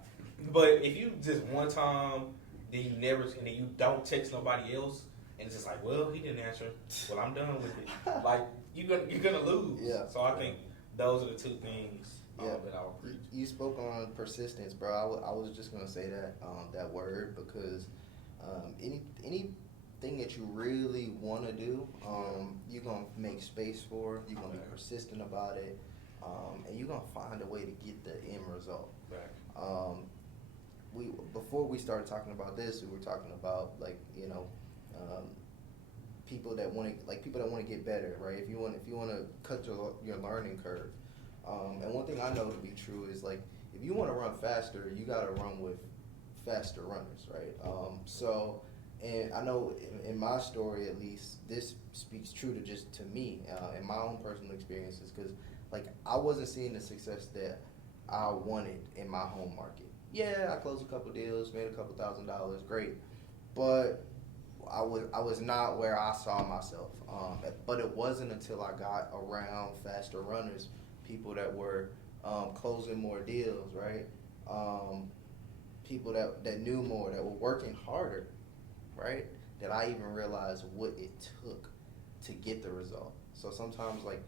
But if you just one time, then you don't text nobody else, and it's just like, well, he didn't answer. Well, I'm done with it. Like you're gonna lose. Yeah. So I think those are the two things that I would preach. You spoke on persistence, bro. I was just gonna say that that word, because any thing that you really want to do, you're going to make space for, you're going to be persistent about it, and you're going to find a way to get the end result. Before we started talking about this, we were talking about, like, you know, people that want to get better, right? If you want to cut your learning curve, and one thing I know to be true is, like, if you want to run faster, you got to run with faster runners, right? And I know in my story, at least, this speaks true to me in my own personal experiences, because, like, I wasn't seeing the success that I wanted in my home market. Yeah, I closed a couple deals, made a couple $1,000s, great, but I was not where I saw myself. But it wasn't until I got around faster runners, people that were closing more deals, right? People that knew more, that were working harder, right? That I even realized what it took to get the result. So sometimes, like,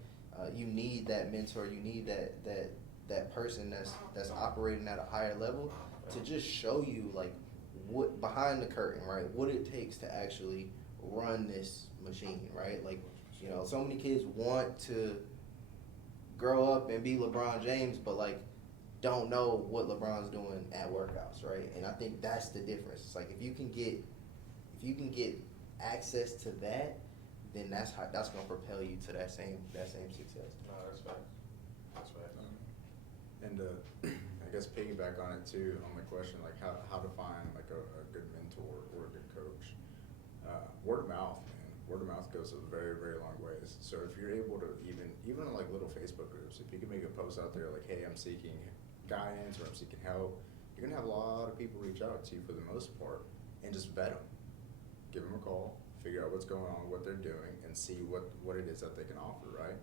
you need that mentor, you need that person that's operating at a higher level to just show you, like, what behind the curtain, right? What it takes to actually run this machine, right? Like, you know, so many kids want to grow up and be LeBron James, but, like, don't know what LeBron's doing at workouts, right? And I think that's the difference. It's like, if you can get access to that, then that's gonna propel you to that same success. No, that's right. That's right. And I guess piggyback on it too, on the question, like how to find like a good mentor or a good coach. Word of mouth, man. Word of mouth goes a very, very long ways. So if you're able to even like little Facebook groups, if you can make a post out there like, hey, I'm seeking guidance or I'm seeking help, you're gonna have a lot of people reach out to you for the most part, and just vet them. Give them a call, figure out what's going on, what they're doing, and see what it is that they can offer, right?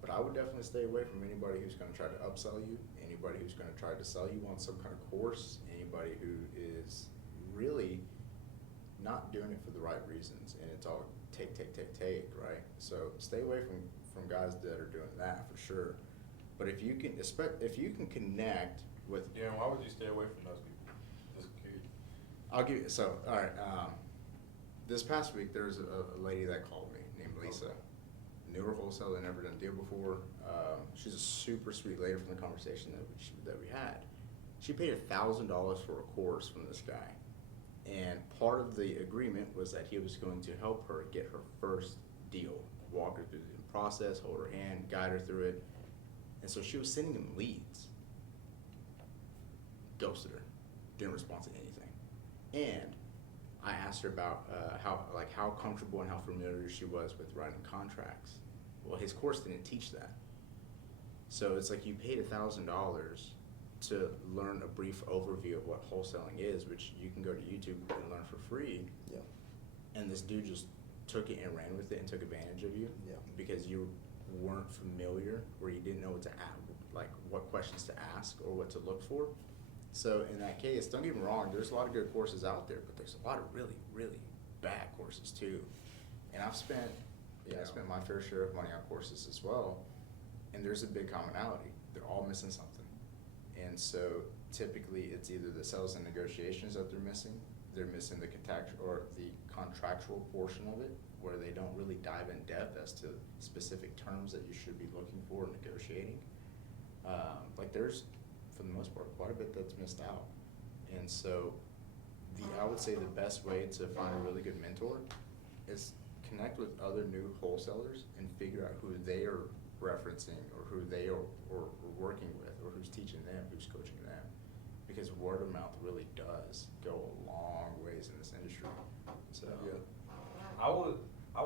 But I would definitely stay away from anybody who's going to try to upsell you, anybody who's going to try to sell you on some kind of course, anybody who is really not doing it for the right reasons, and it's all take, right? So stay away from guys that are doing that for sure. But if you can connect with, Yeah, why would you stay away from those people? Just curious. I'll give you, so, all right, this past week, there was a lady that called me named Lisa. Knew her wholesale, had never done a deal before. She's a super sweet lady from the conversation that we had. She paid $1,000 for a course from this guy. And part of the agreement was that he was going to help her get her first deal, walk her through the process, hold her hand, guide her through it. And so she was sending him leads. Ghosted her. Didn't respond to anything. And I asked her about how comfortable and how familiar she was with writing contracts. Well, his course didn't teach that. So it's like you paid $1,000 to learn a brief overview of what wholesaling is, which you can go to YouTube and learn for free. Yeah. And this dude just took it and ran with it and took advantage of you. Yeah. Because you weren't familiar, or you didn't know what to ask, like what questions to ask or what to look for. So in that case, don't get me wrong, there's a lot of good courses out there, but there's a lot of really, really bad courses too. And I've spent my fair share of money on courses as well, and there's a big commonality. They're all missing something. And so typically it's either the sales and negotiations that they're missing the contractual portion of it, where they don't really dive in depth as to specific terms that you should be looking for in negotiating. Like there's, for the most part, quite a bit that's missed out. And so I would say the best way to find a really good mentor is connect with other new wholesalers and figure out who they are referencing or who they are or working with, or who's teaching them, who's coaching them. Because word of mouth really does go a long ways in this industry. So Yeah. I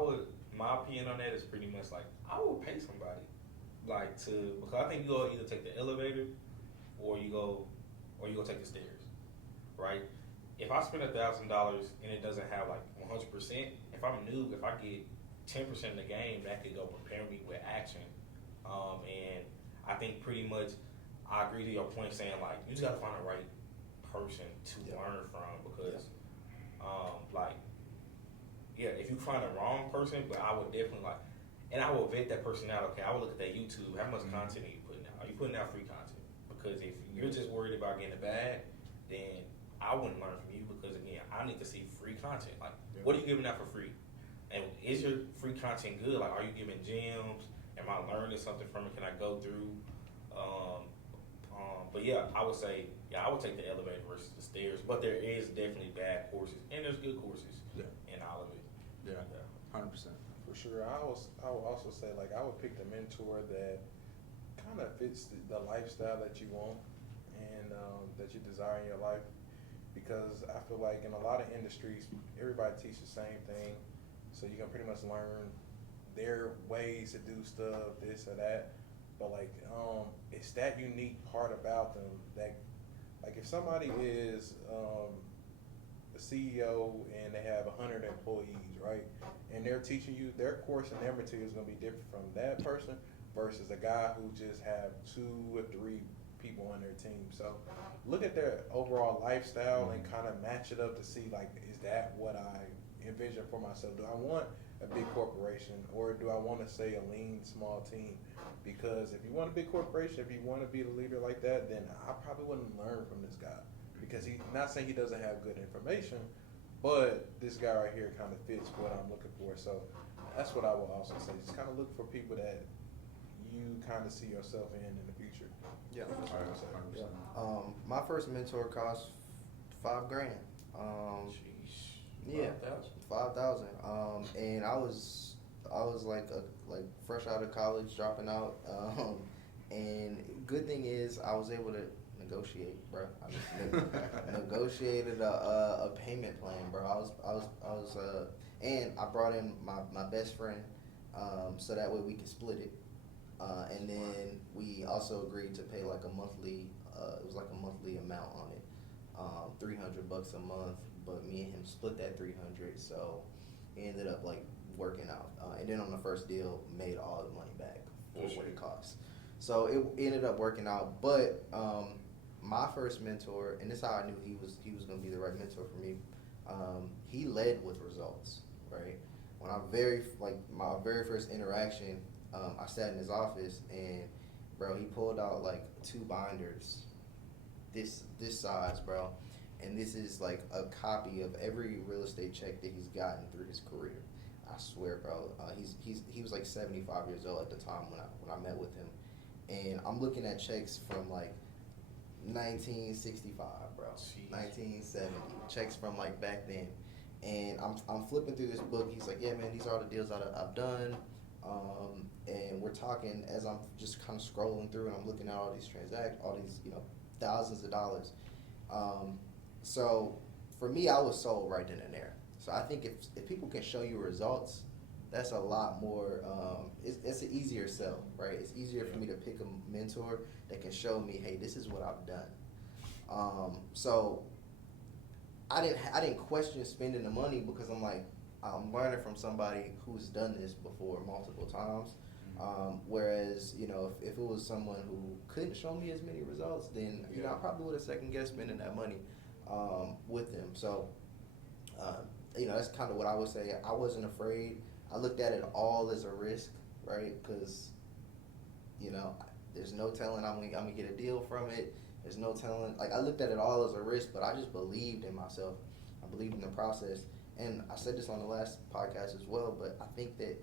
would, my opinion on that is pretty much like, I would pay somebody, like, because I think you go either take the elevator or you go take the stairs, right? If I spend $1,000 and it doesn't have like 100%, if I'm new, if I get 10% of the game, that could go prepare me with action. And I think pretty much I agree to your point saying, like, you just gotta find the right person to learn from, because if you find the wrong person, but I would definitely and I will vet that person out. Okay, I will look at that YouTube. How much content are you putting out? Are you putting out free content? Because if you're just worried about getting a bag, then I wouldn't learn from you because again, I need to see free content. Like, what are you giving out for free? And is your free content good? Like, are you giving gems? Am I learning something from it? Can I go through? But yeah, I would say, I would take the elevator versus the stairs. But there is definitely bad courses, and there's good courses in all of it. Yeah, 100%. For sure. I would also say, like, I would pick the mentor that kind of fits the lifestyle that you want and that you desire in your life. Because I feel like in a lot of industries, everybody teaches the same thing. So you can pretty much learn their ways to do stuff, this or that. But like, it's that unique part about them that, like, if somebody is the CEO and they have 100 employees, right, and they're teaching you, their course and their material is going to be different from that person versus a guy who just have 2 or 3 people on their team. So look at their overall lifestyle and kind of match it up to see, like, is that what I envision for myself? Do I want a big corporation, or do I want to say a lean, small team? Because if you want a big corporation, if you want to be the leader like that, then I probably wouldn't learn from this guy, because he's not saying he doesn't have good information, but this guy right here kind of fits what I'm looking for. So that's what I would also say. Just kind of look for people that you kind of see yourself in the future. Yeah. That's what I would say. 100%. My first mentor cost $5,000. Sheesh. Yeah, 5,000. 5,000. And I was like fresh out of college, dropping out. And good thing is I was able to negotiate, bro. I just negotiated a payment plan, bro. I was and I brought in my best friend, so that way we could split it. And then we also agreed to pay like a monthly. It was like a monthly amount on it, $300 a month. But me and him split that 300, so it ended up like working out. And then on the first deal, made all the money back for what it cost. So it ended up working out. But my first mentor, and this is how I knew he was going to be the right mentor for me. He led with results, right? When my very first interaction, I sat in his office and, bro, he pulled out like 2 binders, this size, bro. And this is like a copy of every real estate check that he's gotten through his career. I swear, bro. He was like 75 years old at the time when I met with him, and I'm looking at checks from like 1965, bro. Jeez. 1970 checks from like back then, and I'm flipping through this book. He's like, yeah, man, these are all the deals I've done, and we're talking as I'm just kind of scrolling through, and I'm looking at all these thousands of dollars. So for me, I was sold right then and there. So I think if people can show you results, that's a lot more, it's an easier sell, right? It's easier for me to pick a mentor that can show me, hey, this is what I've done. So I didn't question spending the money, because I'm like, I'm learning from somebody who's done this before multiple times. Whereas, if it was someone who couldn't show me as many results, then, I probably would have second guessed spending that money with them. So, that's kind of what I would say. I wasn't afraid. I looked at it all as a risk, right? Because, there's no telling I'm gonna get a deal from it. There's no telling. Like, I looked at it all as a risk, but I just believed in myself. I believed in the process. And I said this on the last podcast as well, but I think that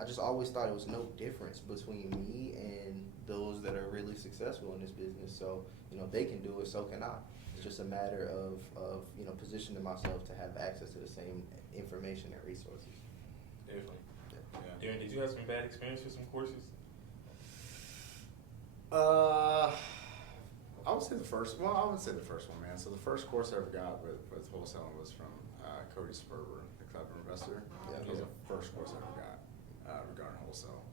I just always thought it was no difference between me and those that are really successful in this business. So, if they can do it, so can I. It's just a matter of positioning myself to have access to the same information and resources. Definitely. Yeah. Darren, did you have some bad experience with some courses? I would say the first one, man. So the first course I ever got with wholesaling was from Cody Sperber, the Clever Investor. Yeah. That was the first course I ever got regarding wholesale.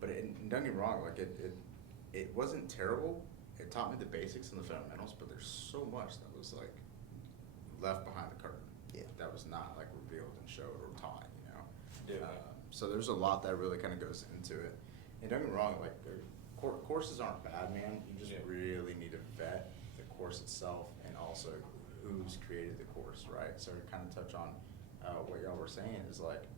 But don't get me wrong, like it wasn't terrible. It taught me the basics and the fundamentals, but there's so much that was like left behind the curtain. Yeah. That was not like revealed and showed or taught, Yeah. So there's a lot that really kind of goes into it. And don't get me wrong, like courses aren't bad, man. You just really need to vet the course itself and also who's created the course, right? So to kind of touch on what y'all were saying is like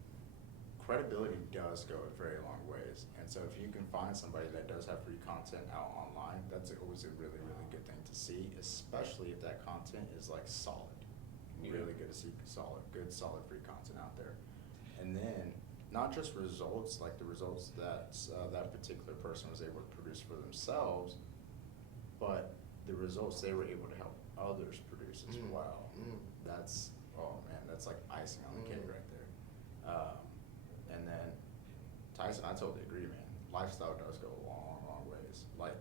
credibility does go a very long ways. And so if you can find somebody that does have free content out online, that's always a really, really good thing to see, especially if that content is like solid. Really good to see good, solid free content out there. And then not just results, like the results that that particular person was able to produce for themselves, but the results they were able to help others produce as well. That's, oh man, that's like icing on the cake right there. And then Tyson, I totally agree, man. Lifestyle does go a long, long ways. Like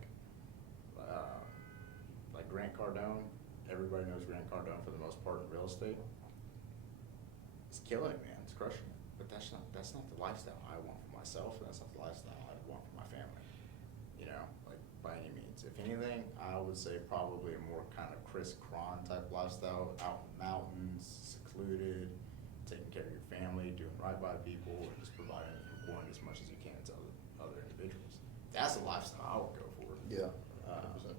Grant Cardone, everybody knows Grant Cardone for the most part in real estate. It's killing it, man. It's crushing it. But that's not the lifestyle I want for myself, and that's not the lifestyle I want for my family. You know, like by any means. If anything, I would say probably a more kind of Chris Cron type lifestyle, out in the mountains, secluded, taking care of your family, doing right by people, and just providing and pouring as much as you can to other individuals. That's the lifestyle I would go for. Yeah. 100%.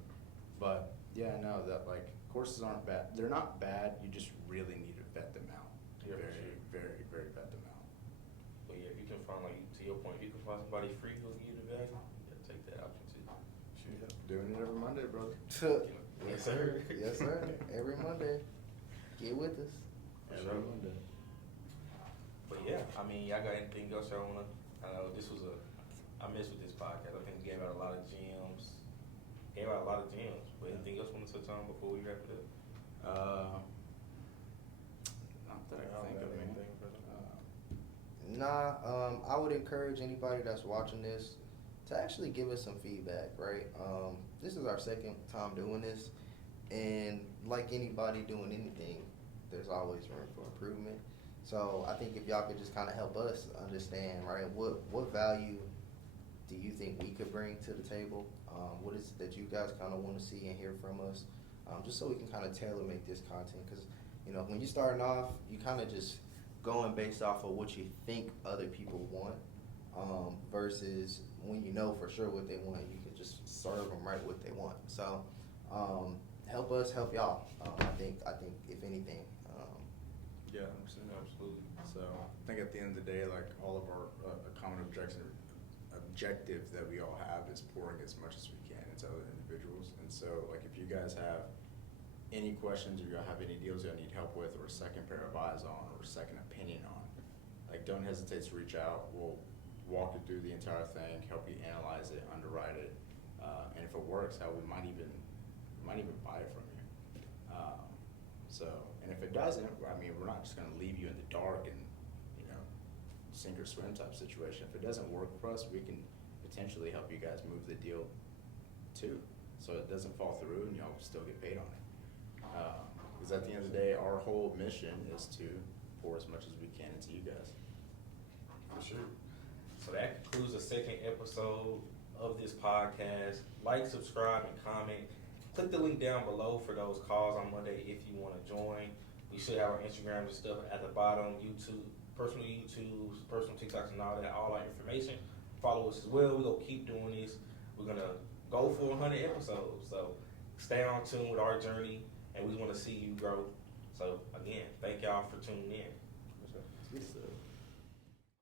But yeah, no, that like courses aren't bad. They're not bad. You just really need to vet them out. Yeah, for very, sure. very, very vet them out. But yeah, if you can find, like, to your point, if you can find somebody free who'll give you the value, yeah, take that option too. Yeah. Doing it every Monday, brother. Yes, sir. Yes, sir. Every Monday. Get with us. Every Monday. But yeah, I mean, y'all got anything else y'all wanna? I know this was I messed with this podcast. I think we gave out a lot of gems. But anything else wanna touch on before we wrap it up? Not that I I don't think have of, man. anything for them. Nah, I would encourage anybody that's watching this to actually give us some feedback, right? This is our second time doing this, and like anybody doing anything, there's always room for improvement. So I think if y'all could just kind of help us understand, right, what value do you think we could bring to the table? What is it that you guys kind of want to see and hear from us? Just so we can kind of tailor make this content, because you know, when you're starting off, you kind of just going based off of what you think other people want, versus when you know for sure what they want, you can just serve them right what they want. So help us, help y'all. I think if anything. Yeah, 100%. Absolutely. So I think at the end of the day, like all of our common objective that we all have is pouring as much as we can into other individuals. And so like if you guys have any questions or you have any deals you need help with, or a second pair of eyes on, or a second opinion on, like don't hesitate to reach out. We'll walk you through the entire thing, help you analyze it, underwrite it, and if it works, we might even buy it from you. And if it doesn't, I mean, we're not just going to leave you in the dark and, you know, sink or swim type situation. If it doesn't work for us, we can potentially help you guys move the deal too, so it doesn't fall through and y'all still get paid on it. Because at the end of the day, our whole mission is to pour as much as we can into you guys. For sure. So that concludes the second episode of this podcast. Like, subscribe, and comment. Click the link down below for those calls on Monday if you want to join. We should have our Instagrams and stuff at the bottom, YouTube, personal YouTubes, personal TikToks, and all that, all our information. Follow us as well. We're going to keep doing this. We're going to go for 100 episodes. So stay on tune with our journey, and we want to see you grow. So again, thank y'all for tuning in. Yes, sir.